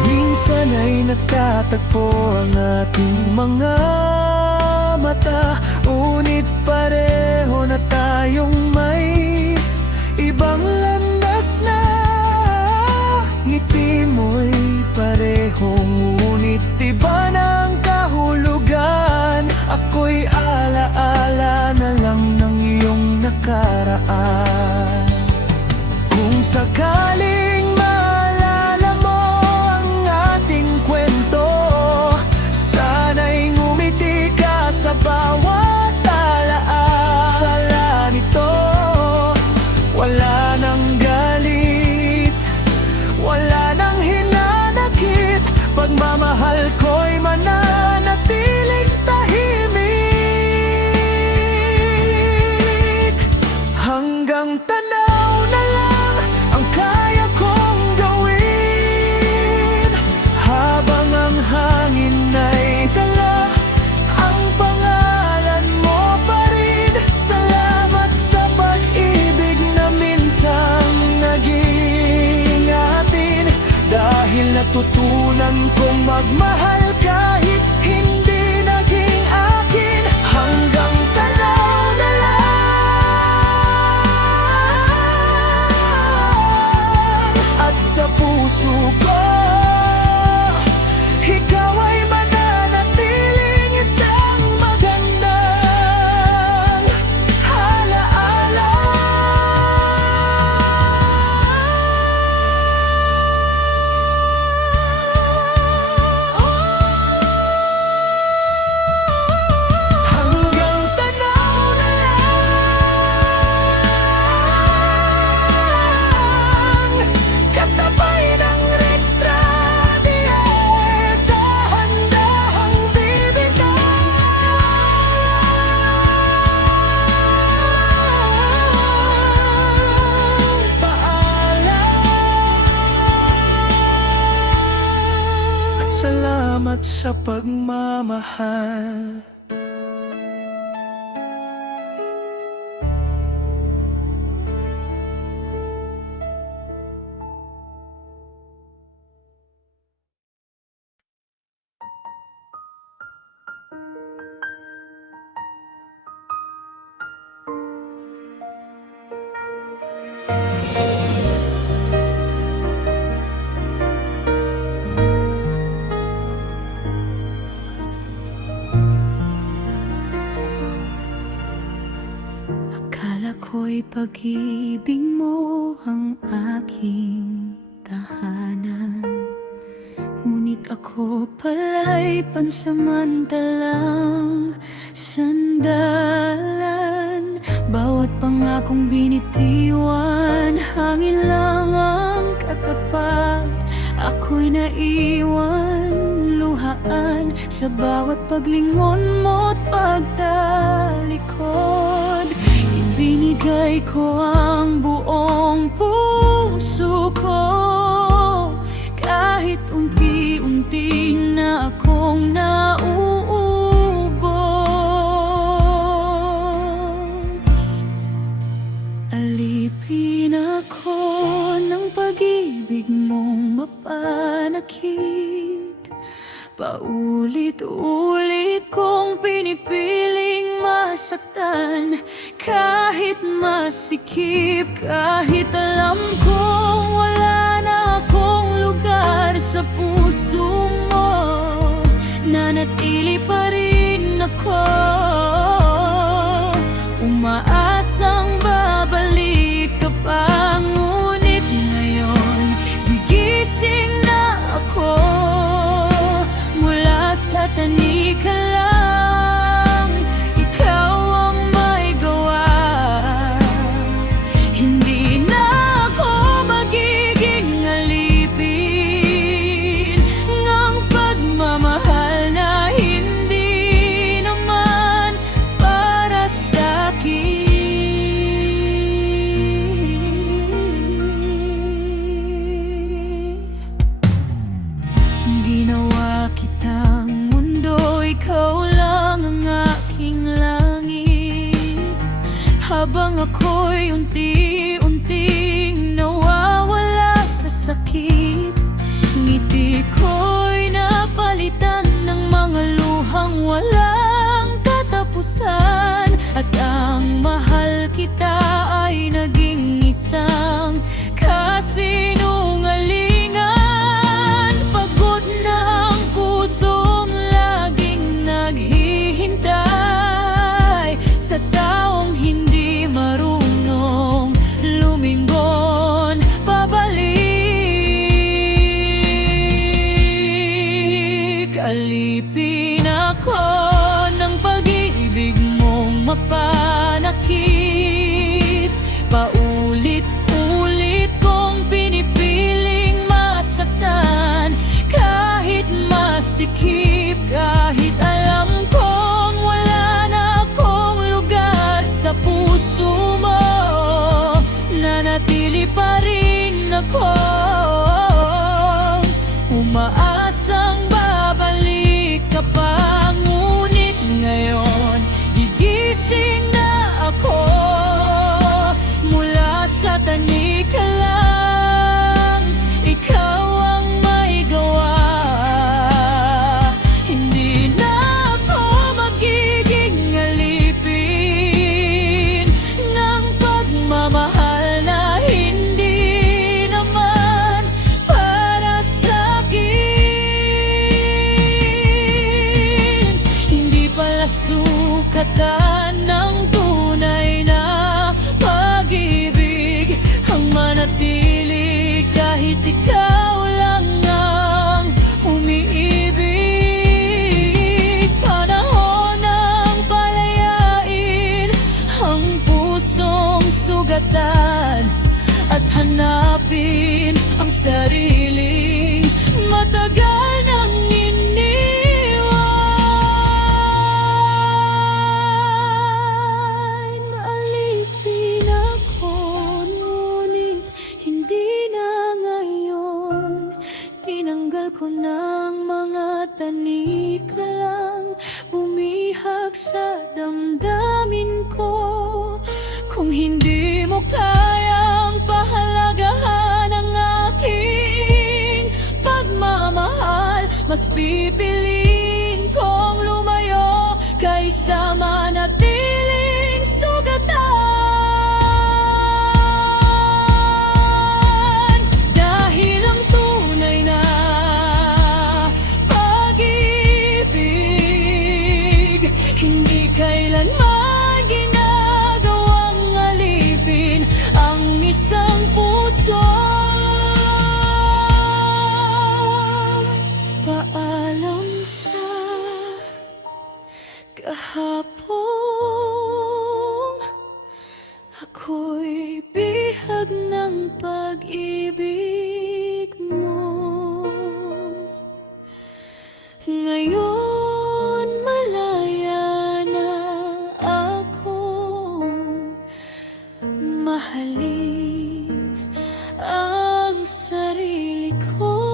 Minsan ay nagtatagpo ang ating mga mata, ngunit pareho na tayong may ibang landas na. Ngiti mo'y pareho, ngunit iba ng kahulugan. Ako'y alaala na lang ng iyong nakaraan. Kung sakaling maalala mo ang ating kwento, sana'y ngumiti ka sa bawat alaala nito. Wala nang galit, wala nang hinanakit, pagmamahal ko Natutunan kong magmahal kahit hindi naging akin. Hanggang tanaw na lang. At sa puso ko, ikaw ay mananatiling isang magandang alaala. Hanggang tanaw na lang. Kasabay ng retrato, dahan-dahang bibitaw. Paalam. At salamat sa pagmamahal. Akala ko'y pag-ibig mo ang aking tahanan, ngunit ako pala'y pansamantalang sandalan. Bawat pangakong binitiwan, hangin lang ang katapat. Ako'y naiwan, luhaan sa bawat paglingon mo't pagtalikod. Ibinigay ko ang buong puso ko, kahit unti-unti na akong nauubos. Alipin ako ng pag-ibig mong mapanakit. Paulit-ulit kong pinipiling masaktan, kahit masikip, kahit alam kong wala na akong lugar sa puso mo, nanatili pa rin ako, umaasang babalik ka pa. Ngunit ngayon, gigising na ako mula sa tanika lang. Ikaw ang may gawa, hindi na ako magiging alipin ng pagmamahal na hindi naman para sa'kin. Ginawa kitang mundo, ikaw lang ang aking langit. Habang ako'y unti-unting nawawala sa sakit, ngiti ko'y napalitan ng mga luhang walang katapusan. At ang mahal kita ay naging isang kasinungalingan. Pagod na ang pusong laging naghihintay sa taong hindi marunong lumingon pabalik. Alipin ako ng pag-ibig mong mapanakit. Paulit-ulit kong pinipiling masaktan, kahit masikip, kahit alam kong wala na akong lugar sa puso mo, nanatili pa rin ako, umaasang babalik ka pa. Ngunit ngayon, gigising na ako mula sa tanika lang. Ikaw ang may gawa, manatili kahit ikaw lang ang umiibig. Panahon ng palayain ang pusong sugatan at hanapin ang sariling matagal nang iniwan. Alipin ako, ngunit hindi na ngayon. Tinanggal ko ng mga tanikalang bumihag sa damdamin ko. Kung hindi mo kayang pahalagahan ang aking pagmamahal, mas pipiliin kong lumayo kaysa manatiling sugatan. Dahil ang tunay na pag-ibig hindi kailanman ginagawang alipin ang isang puso. Paalam sa kahapon, ako'y bihag ng pag-ibig mo. Ngayon malaya na akong mahalin ang sarili ko.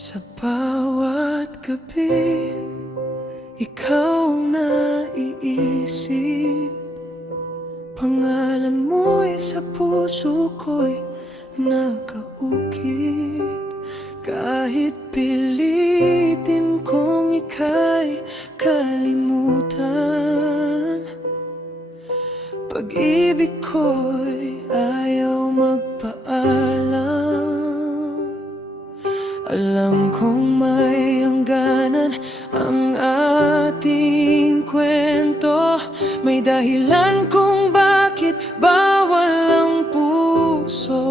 Sa bawat gabi, ikaw ang naiisip. Pangalan mo'y sa puso ko'y nakaukit. Kahit pilitin kong ika'y kalimutan, pag-ibig ko'y ayaw magpaalam. Alam kong may hangganan ang ating kwento. May dahilan kung bakit bawal ang puso.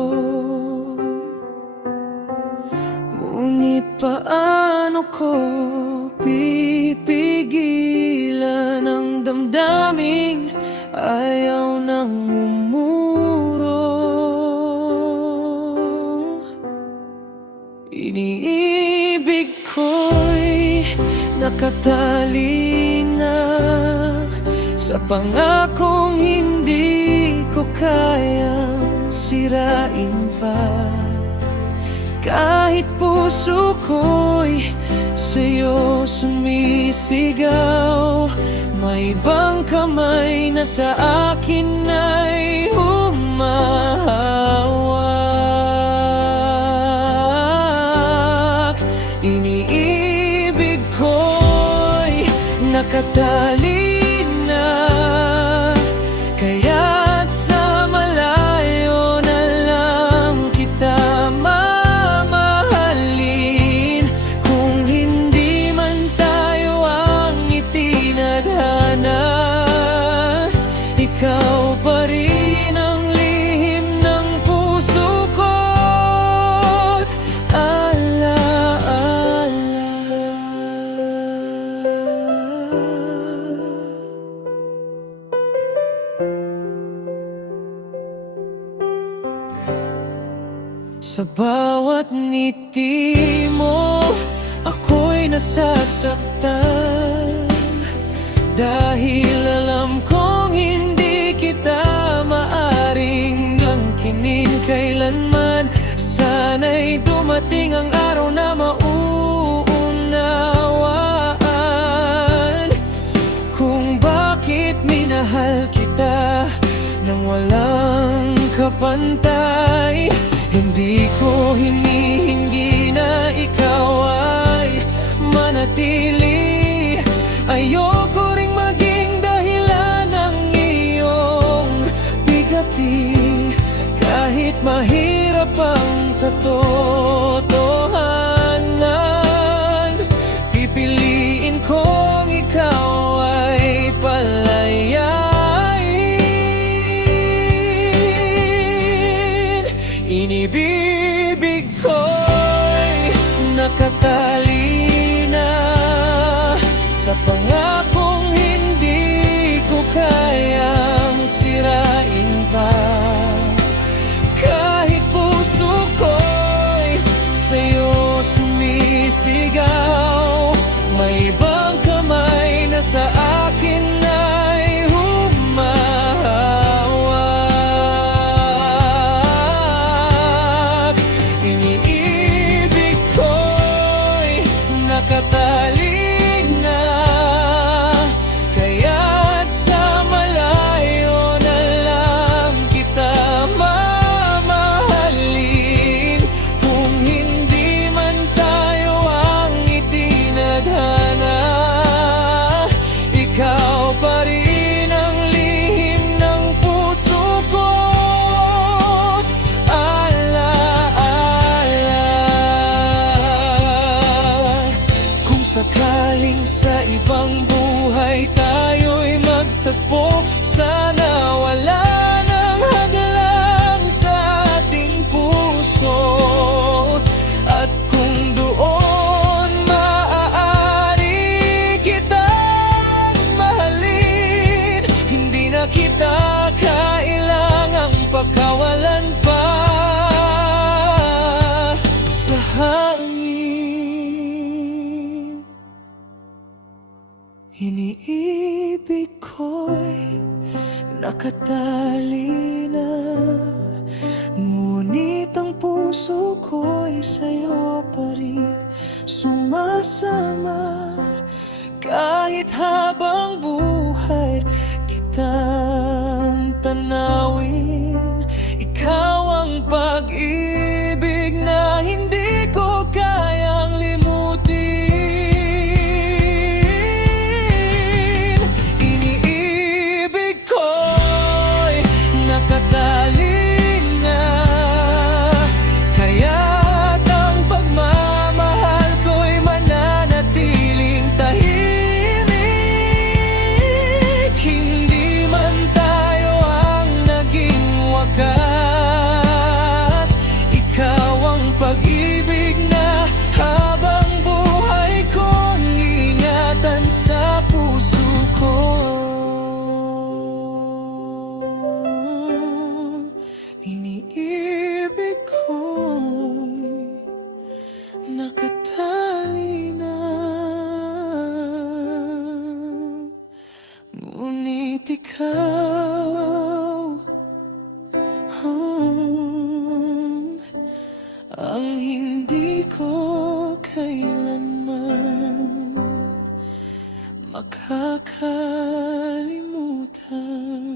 Ngunit paano ko pipigilan ang damdaming ayaw nang umurong? Iniibig ko'y nakatali na sa pangakong hindi ko kayang sirain pa. Kahit puso ko'y sa'yo sumisigaw, may ibang kamay na sa akin ay humahawak. Iniibig ko'y nakatali na, kaya't sa malayo na lang kita mamahalin. Kung hindi man tayo ang itinadhana, ikaw pa rin ang lihim ng puso ko't alaala. Sa bawat ngiti mo, ako'y nasasaktan. Dahil alam kong hindi kita maaring angkinin kailanman. Sana'y dumating ang araw na mauunawaan kung bakit minahal kita nang walang kapantay. Hindi ko hinihingi na ikaw ay manatili sa pangakong hindi ko kayang sirain pa. Kahit puso ko'y sa'yo sumisigaw, may ibang kamay na sa akin ay humahawak. Iniibig ko'y nakatali na, kaya't sa malayo na lang kita mamahalin. Kung hindi man tayo ang itinadhana, ikaw pa rin ang lihim ng puso ko't alaala. Kung sakaling sa ibang buhay tayo'y magtagpo, sana wala nang hadlang sa ating puso. At kung doon maaari kitang mahalin, hindi na kita kailangang pagkawalan pa sa hangin. Iniibig ko'y nakatali na, ngunit ang puso ko'y sa'yo pa rin sumasama. Kahit habang buhay kitang tanawin, ikaw ang pag-ibig na hindi ko kayang limutin. Iniibig ko'y nakatali na, kaya't ang pagmamahal ko'y mananatiling tahimik. Hindi man tayo ang naging wakas, ikaw ang pag-ibig na habang buhay kong ingatan sa puso ko. Iniibig ko'y nakatali na, ngunit ikaw ang hindi ko kailanman makakalimutan.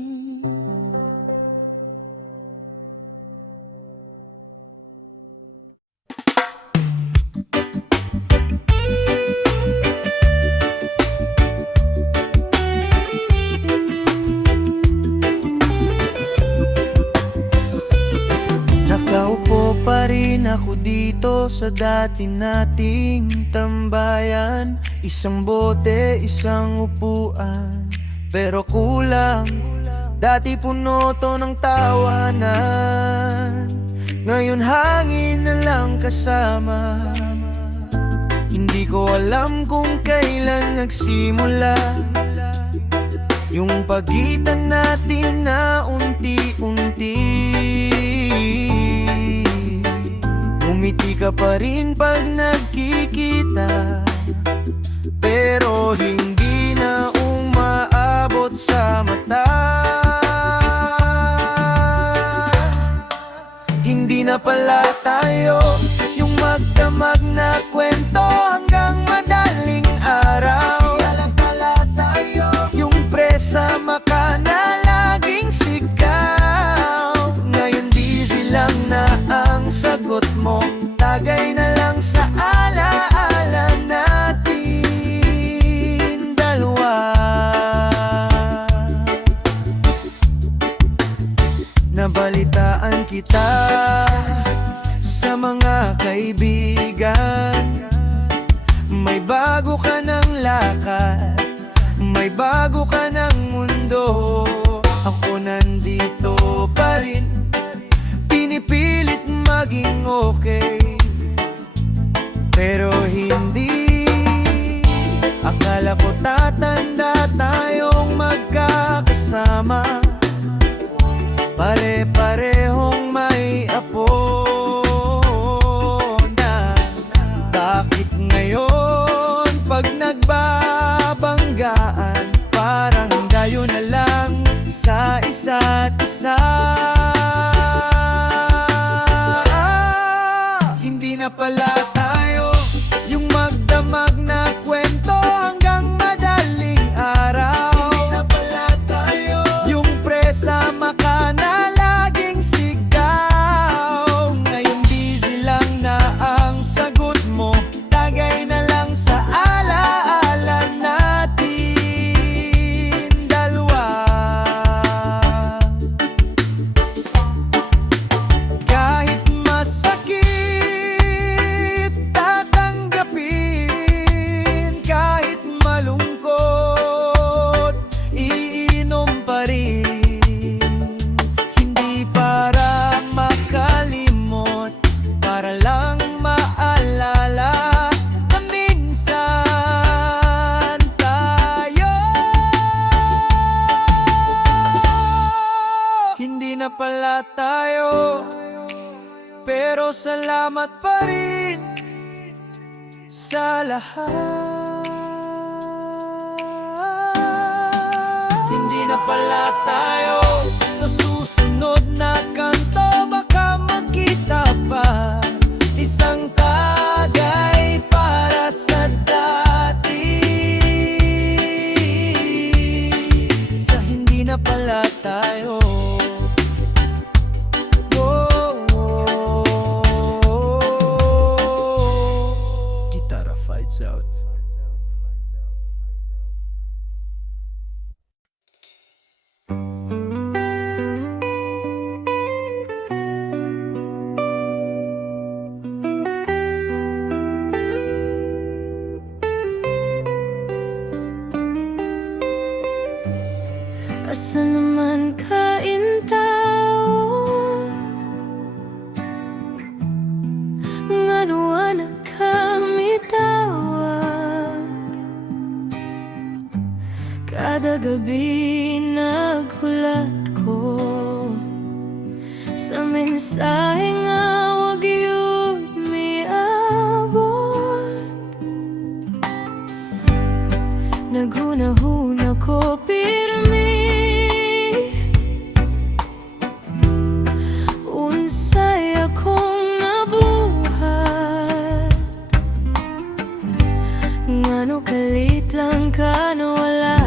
Nakaupo pa rin ako dito sa dati nating tambayan. Isang bote, isang upuan, pero kulang. Dati puno to ng tawanan, ngayon hangin na lang kasama. Hindi ko alam kung kailan nagsimula yung pagitan natin na unti-unti. Umiti ka pa rin pag nagkikita, pero hindi na umaabot sa mata. Hindi na pala tayo yung magdamag na kwento hanggang madaling araw. Hindi na lang pala tayo yung presa maka na laging sigaw. Ngayon busy lang na ang sagot mo, tagay na lang sa alaala natin dalawa. Nabalitaan kita Kala ko tatanda tayong magkakasama, pare-parehong may apo na. Bakit ngayon pag nagbabanggaan, parang dayo na lang sa isa't isa? Hindi na pala tayo yung magdamag na kwento hanggang madaling araw. Hindi na pala tayo yung presa maka na laging sigaw. Ngayon busy lang na ang sagot mo, tagay na lang sa alaala natin dalawa. Kahit masakit, tatanggapin. Kahit malungkot, iinom pa rin. Hindi para makalimot, para lang maalala na minsan tayo hindi na pala tayo. Pero salamat pa rin sa lahat. Hindi na pala tayo. Sa susunod na kanto baka magkita pa. Isang tagay para sa dati. Sa hindi na pala tayo. Guitarra fights out. Asa naman kaintaw? Ngano anak kami tawag? Kada gabi naghulat ko sa mensahe nga wag yun miabot. Naghuna-huna ko pirmi, unsay akong nabuhat. Ngano kalit lang ka nawala,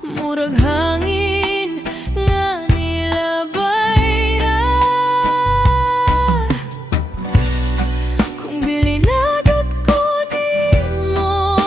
murag hangin nga nilabay na. Kung bilinagot ko nimo,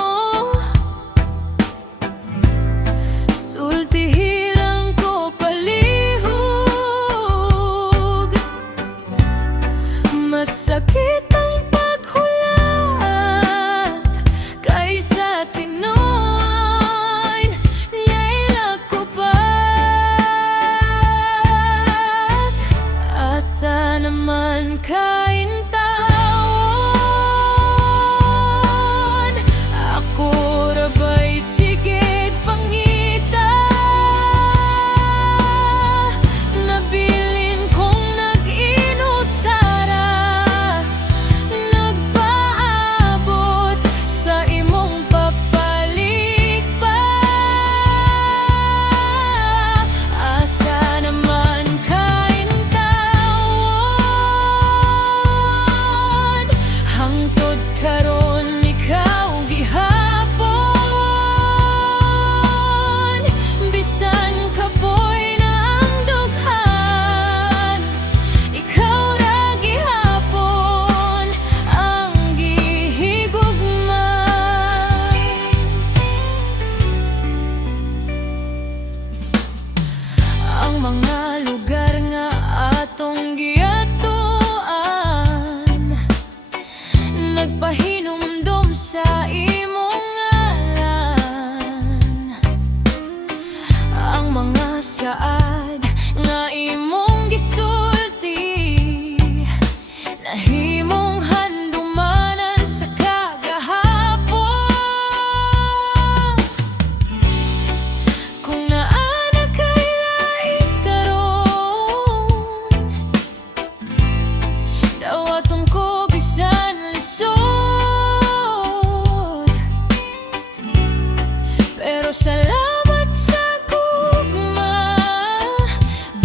Pero salamat sa gugma,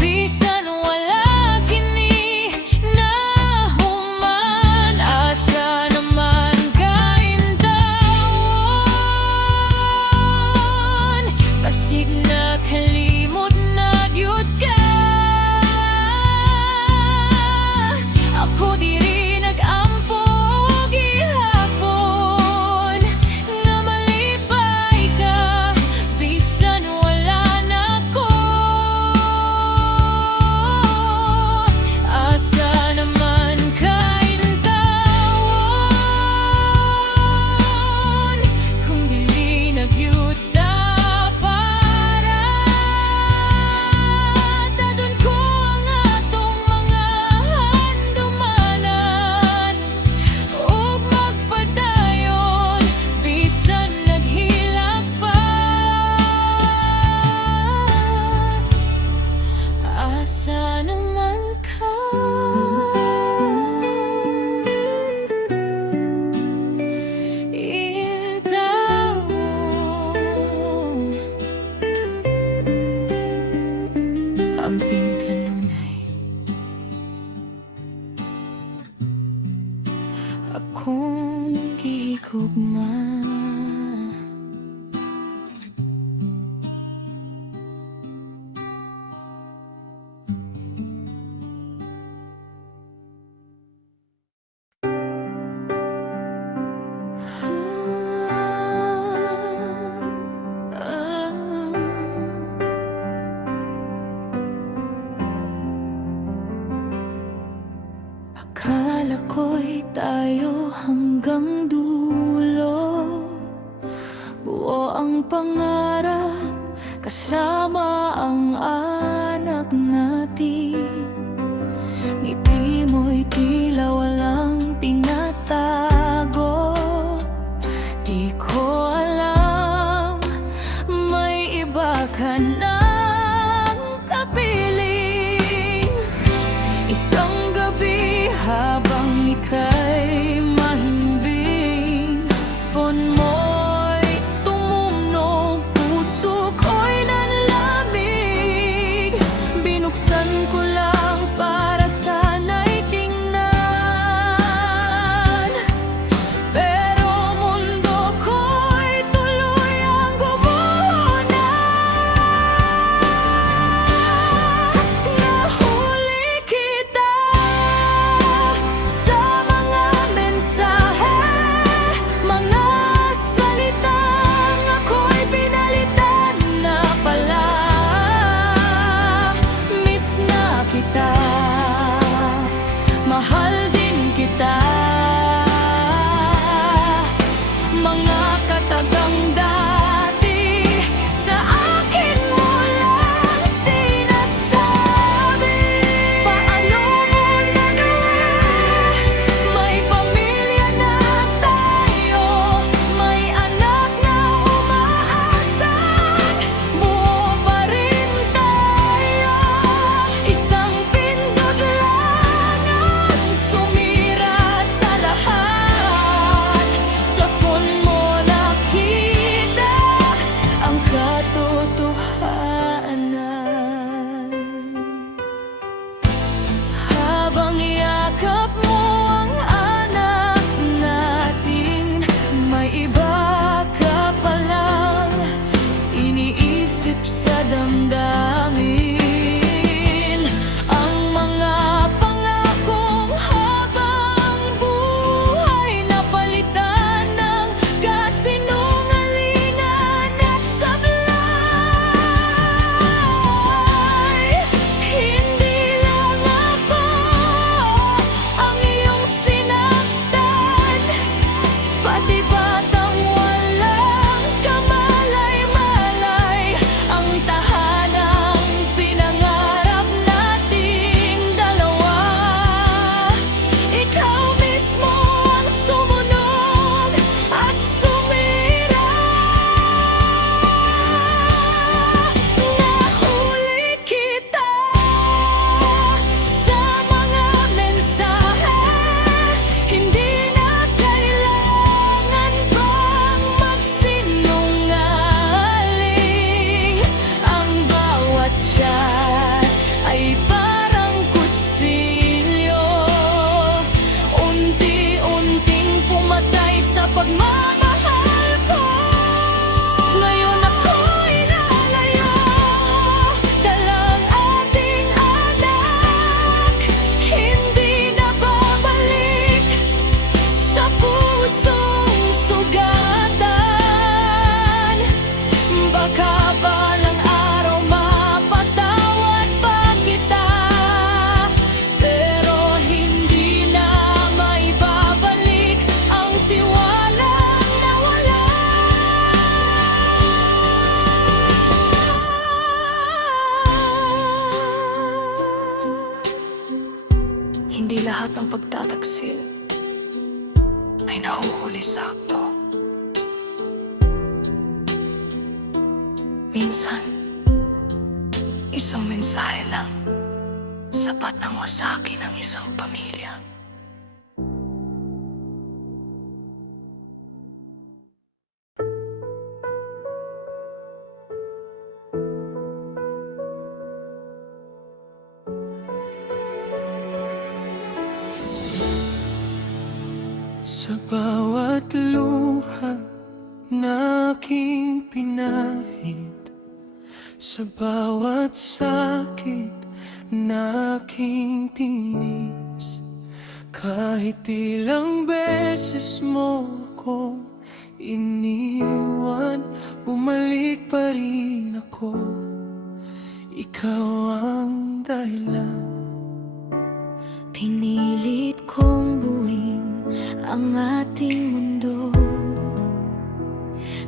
bisan wala kini nahuman. Asa naman kaintawan, basig nakalimot na gyud ka. Ako diri nag-ampo gihapon, nga malipay ka, bisan wala na ko. Asa naman kaintawan, kung dili nagyud na para. Dadon ko ang atong mga handumanan, ug magpadayon bisan naghilak pa. Asa naman ka intawon, amping kanunay akong gihigugma. Akala ko'y tayo hanggang dulo, buo ang pangarap kasama ang anak natin. Ngiti mo'y tila walang tinatago. Di ko alam, may iba ka ng kapiling. Isang gabi habang ika'y mahimbing, phone mo'y tumunog, puso ko'y nanlamig. Binuksan ko lang para sana'y tingnan, pero mundo ko'y tuluyang gumuho na. Nahuli kita sa mga mensahe, mga salitang ako'y pinalitan na pala. Miss na kita, mahal din kita. Mga katagang dati sa akin mo lang sinasabi. Paano mo nagawa? May pamilya na tayo, may anak na umaasan, buo pa rin tayo. Isang pindot lang ang sumira sa lahat. Sa phone mo nakita ang katotohanan. Habang yakap mo ang anak natin, may iba ka palang iniisip sa damdamin. Ang mga pangakong habang buhay napalitan ng kasinungalingan at sablay. Hindi lang ako ang iyong sinaktan, pati batang walang kamalay-malay ang tahanan ng pagtataksil ay nahuhuli sakto. Minsan, isang mensahe lang sapat nang wasakin ang isang pamilya. Sa bawat luha na aking pinahid, sa bawat sakit na aking tinis, kahit ilang beses mo akong iniwan, bumalik pa rin ako. Ikaw ang dahilan. Pinilit kong buuin ang ating mundo,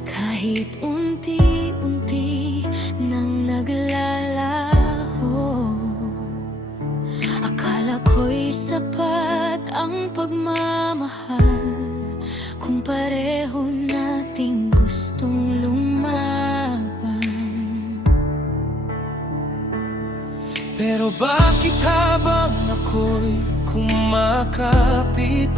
kahit unti-unti nang naglalaho. Akala ko'y sapat ang pagmamahal kung pareho nating gustong lumaban. Pero bakit habang ako'y kumakapit,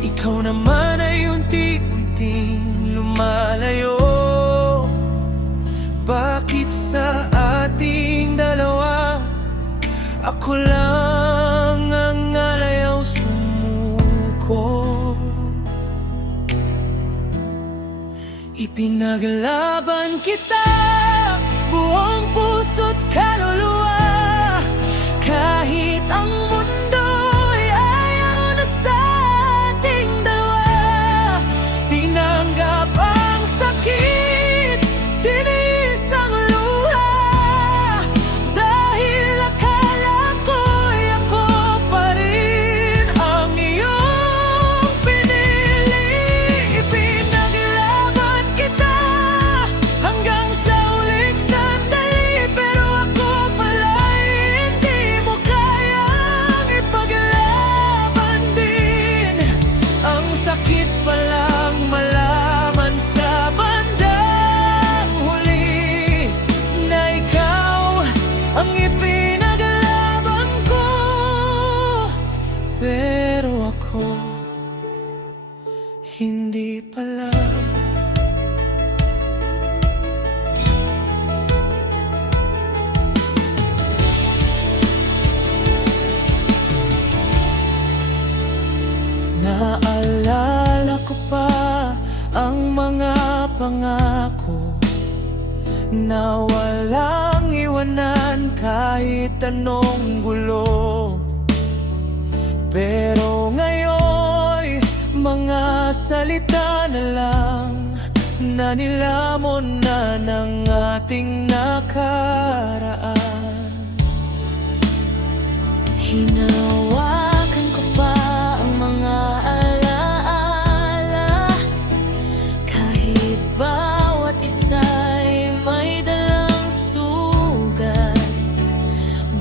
ikaw naman ay unti-unting lumalayo? Bakit sa ating dalawa ako lang ang ayaw sumuko? Ipinaglaban kita buong puso't kaluluwa, kahit ang mundo'y ayaw na sa ating dalawa. Tinanggap ang sakit, tinis ang luha, dahil akala ko'y ako pa rin ang iyong pinili. Ipinaglaban kita hanggang sa huling sandali, pero ako pala'y hindi mo kayang ipaglaban din. Ang sakit palang malaman sa bandang huli na ikaw ang ipinaglaban ko, pero ako hindi pala. Naalala ko pa ang mga pangako na walang iwanan kahit anong gulo. Pero ngayon, mga salita na lang na nilamon na ng ating nakaraan. Hinawakan ko pa ang mga alaala, kahit bawat isa'y may dalang sugat.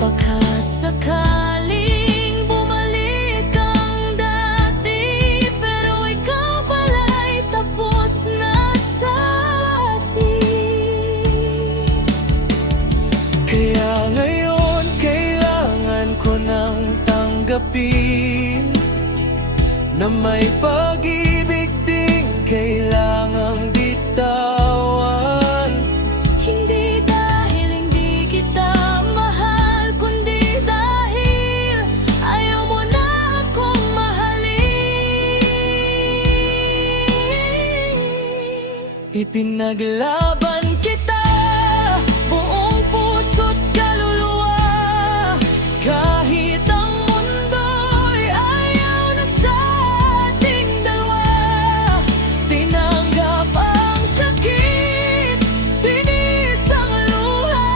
Baka sakaling bumalik ang dati, pero ikaw pala'y tapos na sa atin. Kaya ngayon kailangan ko nang tanggapin na may pag-ibig ding kailangang bitawan. Hindi dahil hindi kita mahal, kundi dahil ayaw mo na akong mahalin. Ipinaglaban kita buong puso't kaluluwa, kahit ang mundo'y ayaw na sa ating dalawa. Tinanggap ang sakit, tinis ang luha,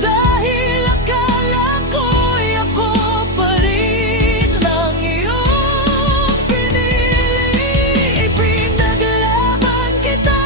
dahil akala ko'y ako pa rin ang iyong pinili. Ipinaglaban kita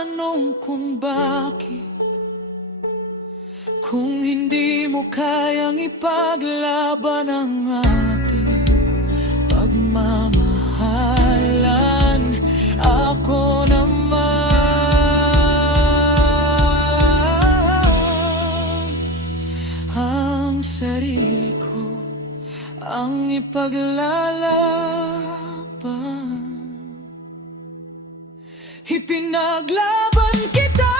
magtanong kung bakit, kung hindi mo kayang ipaglaban ang ating pagmamahalan. Ako naman ang sarili ko ang ipaglalaban. Ipinaglaban kita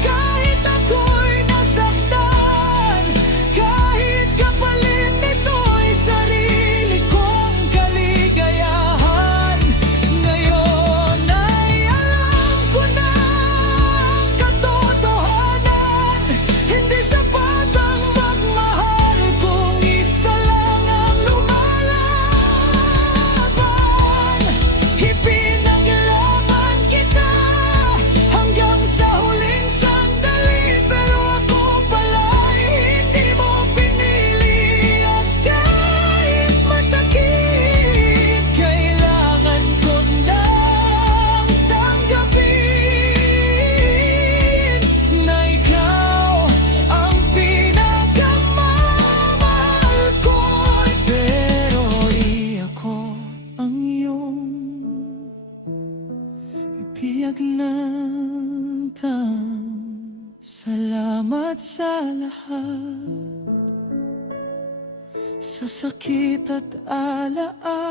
kahit ako'y nasaktan, kahit kapalit nito'y sarili kong kaligayahan. Ngayon ay alam ko na ang katotohanan, hindi sapat ang magmahal kung isa lang ang lumalaban. Ipinaglaban kita hanggang sa huling sandali, pero ako pala'y hindi mo pinili. At kahit masakit, kailangan ko nang tanggapin na ikaw ang pinakamamahal ko. Pero di ako ang iyong ipinaglaban. Salamat sa lahat, sa sakit at alaala.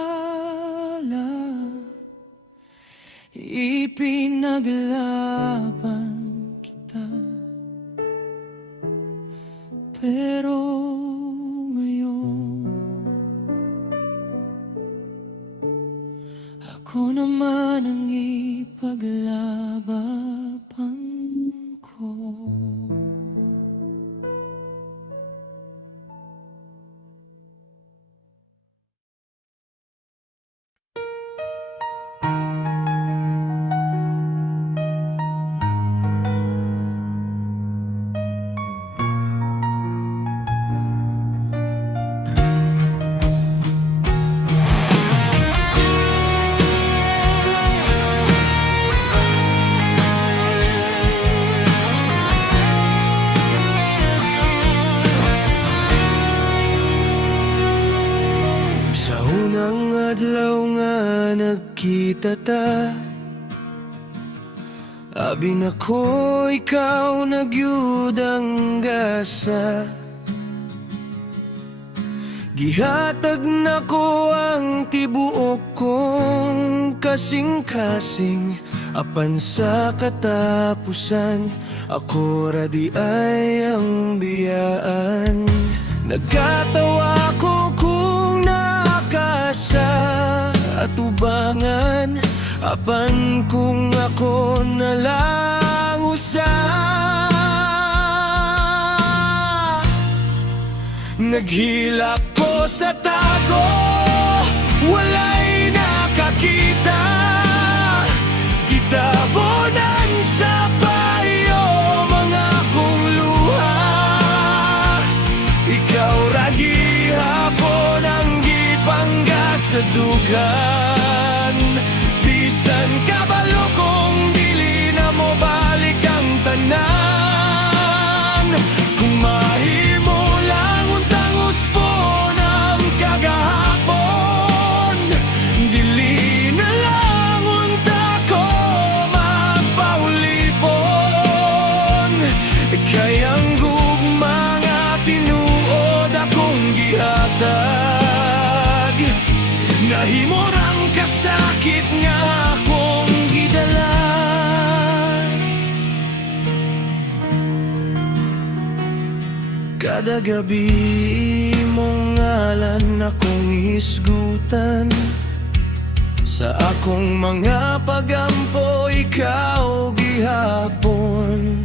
Ipinaglaban kita, pero ngayon ako naman ang ipaglaban ko. Sa unang adlaw nga nagkita ta, abi na ko ikaw nagyud ang gasa. Gihatag na ko ang tibuok kong kasing-kasing, apan sa katapusan ako ra di ay ang biyaan. Nagkatawa ko kung nakasa atubangan, apan kung ako nalang usa. Naghilak ko sa tago, walay nakakita. Gitabonan sa payo mga kong luha. Ikaw ra gihapon ang gipangga sa dugan. Bisan kabalo kong dili na mo balik ang tanan. Kung mahimo lang untang uspon ang kagahapon, dili na lang unta ko magpaulipon. Kayang gugma nga tinuod akong gihatag, nahimo rang kasakit nga akong gidala. Kada gabi mong ngalan akong isgutan, sa akong mga pagampo ikaw gihapon.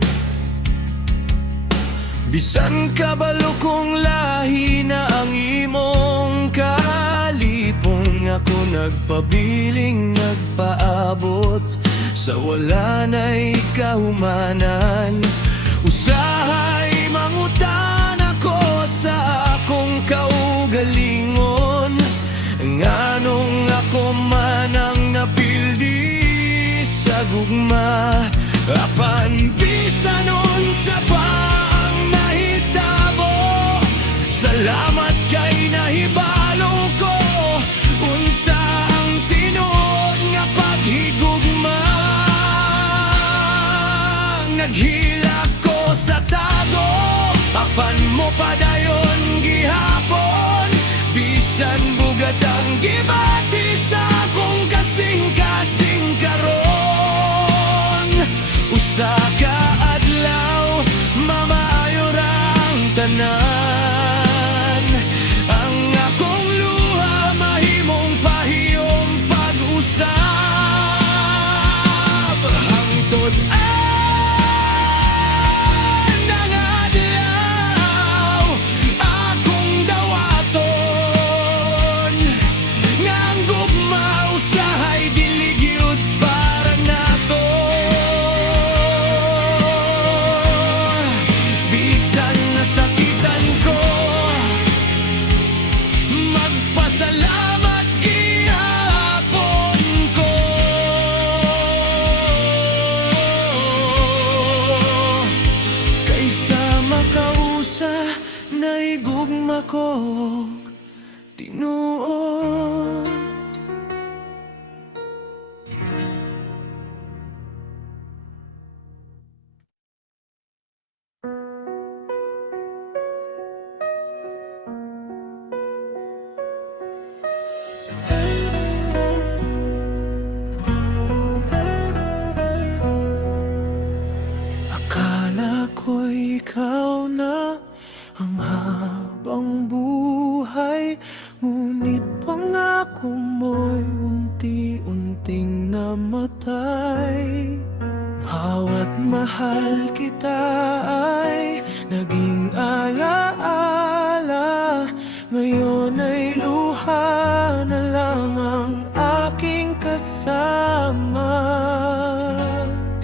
Bisan kabalo kong lahi na ang imong kalipon, ako nagpabiling nagpaabot sa wala na'y kahumanan. Usahay mangutan ako sa akong kaugalingon, nganong ako man ang napildi sa gugma. mo padayon gihapon. Bisan bugat ang gibati sa akong kasing-kasing karon. Usa ka adlaw mamaayo rang tanan. Ang akong luha mahimong pahiyom pag-usab. Hangtod ang adlaw akong dawaton. Ngang gugma usahay diligyud para nato. Bisan nasakitan ko, magpasalamat gihapon ko. Kaysa makausa naigugma ko tinuod. Akala ko'y ikaw na ang habang buhay, ngunit pangako mo'y unti-unting namatay. Bawat mahal kita ay naging alaala, ngayon ay luha na lang ang aking kasama.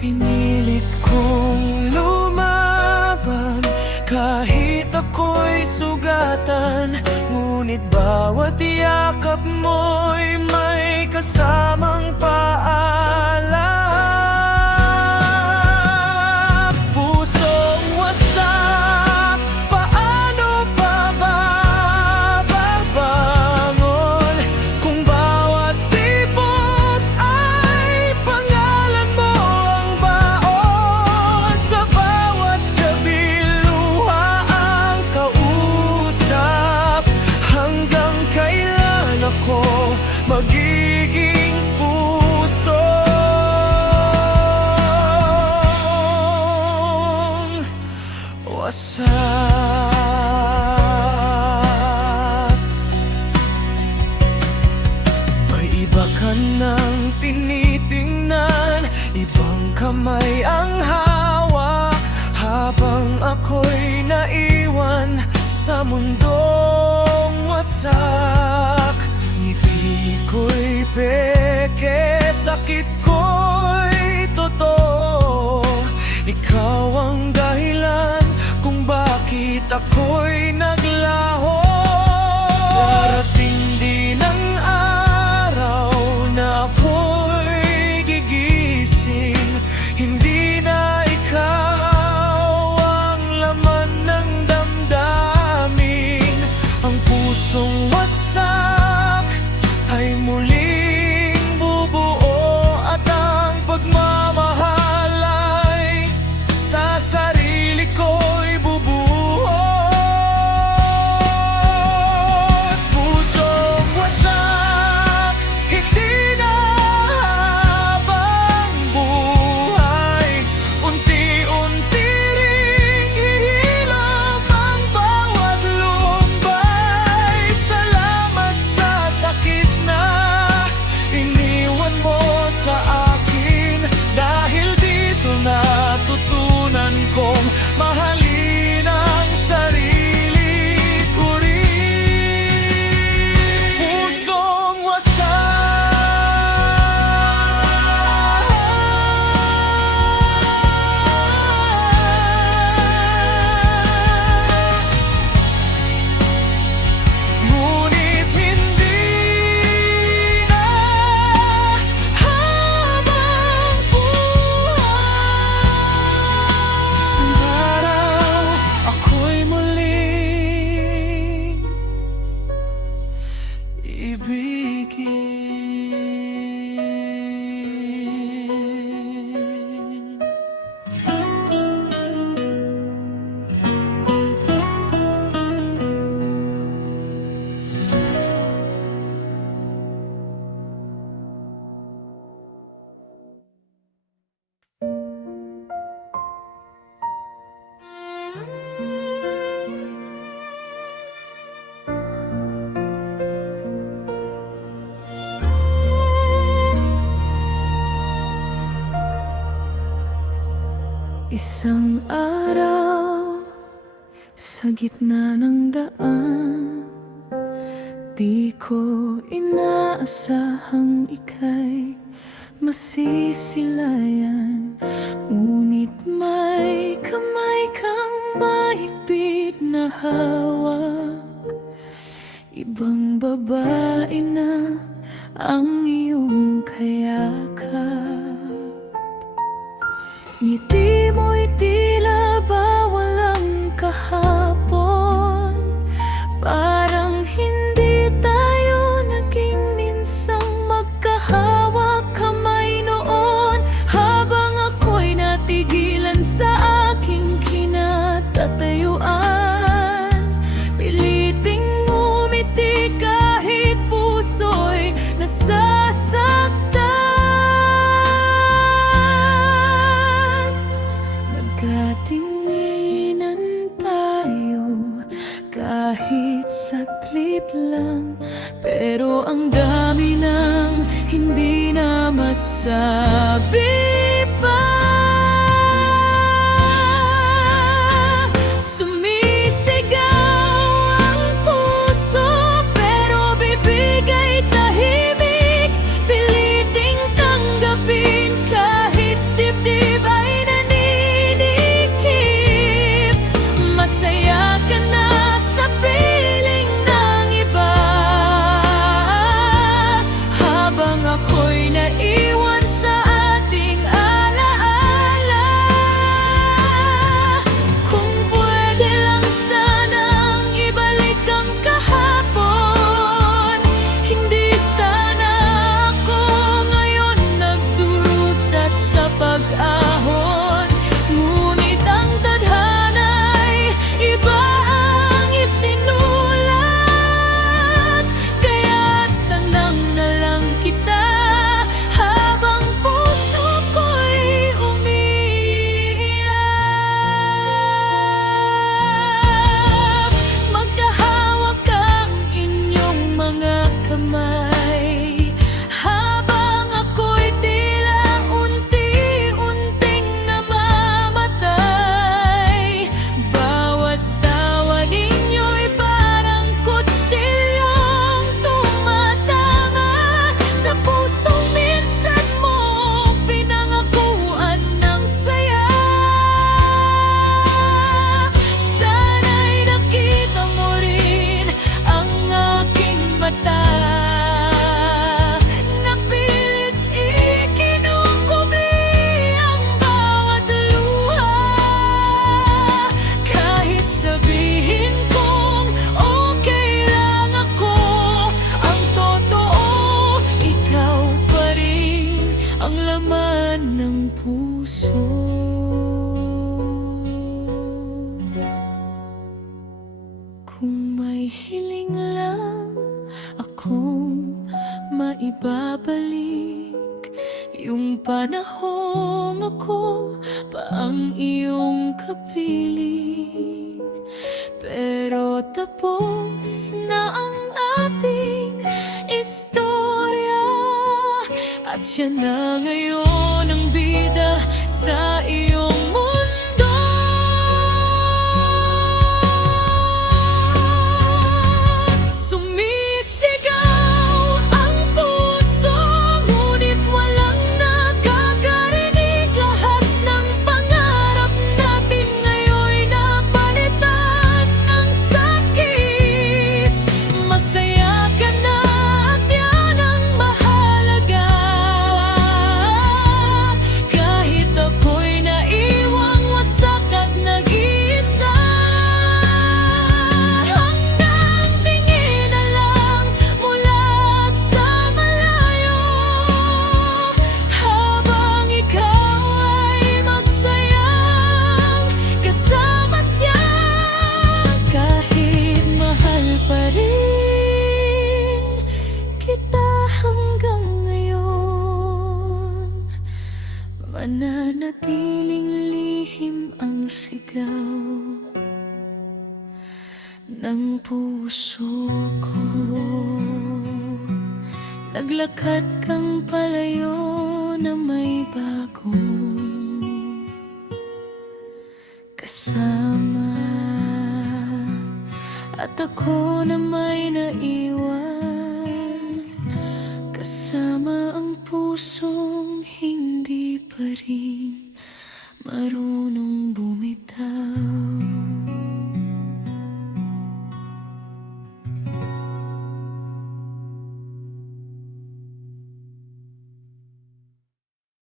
Pinilit kong lumaban kahit ako'y sugatan, ngunit bawat yakap mo'y may kasamang paalam. Pusong wasak, paano pa babangon kung bawat tibok ay pangalan mo ang baon? Sa bawat gabi luha ang kausap. Hanggang kailan ako magiging pusong wasak? May iba ka nang tinitingnan, ibang kamay ang hawak, habang ako'y naiwan sa mundong wasak. Ngiti ko'y peke, sakit ko'y totoo. Ikaw ang dahilan kung bakit ako'y naglaho. Darating din ang araw na ako'y gigising, hindi na ikaw ang laman ng damdamin. Ang pusong wasak ay muling bubuo Isang araw sa gitna ng daan, di ko inaasahang ika'y masisilayan. Ngunit may kamay kang mahigpit na hawak, ibang babae na ang iyong kayakap. Ngiti mo'y tila ba walang kahapon, parang hindi tayo naging minsang magkahawak kamay noon. Habang ako'y natigilan sa aking kinatatayuan, piliting ngumiti kahit puso'y nasasaktan. Nagkatinginan tayo kahit saglit lang, pero ang dami ng hindi na masabi pa. Sumisigaw ang puso pero bibig ay tahimik, piliting tanggapin kahit dibdib ay naninikip. Masaya ka na sa piling ng iba, habang ako'y naiwan sa ating alaala. Kung pwede lang sanang ibalik ang kahapon, hindi sana ako ngayon nagdurusa sa pag-ahon. Ngunit ang tadhana'y iba ang isinulat, kaya't tanang na lang kita habang puso ko'y umiiyak. Magkahawak ang inyong mga kamay, habang ako'y tila unti-unting namamatay. Bawat tawa ninyo'y parang kutsilyong tumatama sa pusong minsan mo pinangakuan ng saya. Sana'y nakita mo rin ang aking mata, napilit ikinukumi ang bawat luha. Kahit sabihin kong okay lang ako, ang totoo, ikaw pa rin ang laman ng puso. Kung may hiling lang akong maibabalik, yung panahong ako pa ang iyong kapiling. Pero tapos na ang ating istorya, at siya na ngayon ang bida sa iyong mundo. Sumisigaw ang puso, ngunit walang nakakarinig. Lahat ng pangarap natin ngayon'y napalitan ng sakit. Masaya ka na at yan ang mahalaga, kahit ako'y naiwang wasak at nag-iisa. Hanggang tingin na lang mula sa malayo, habang ikaw ay masayang kasama siya. Kahit mahal pa rin kita hanggang ngayon, mananatiling lihim ang sigaw ng puso ko. Naglakad kang palayo na may bagong kasama. At ako na may naiwan, kasama ang pusong hindi pa rin marunong bumitaw.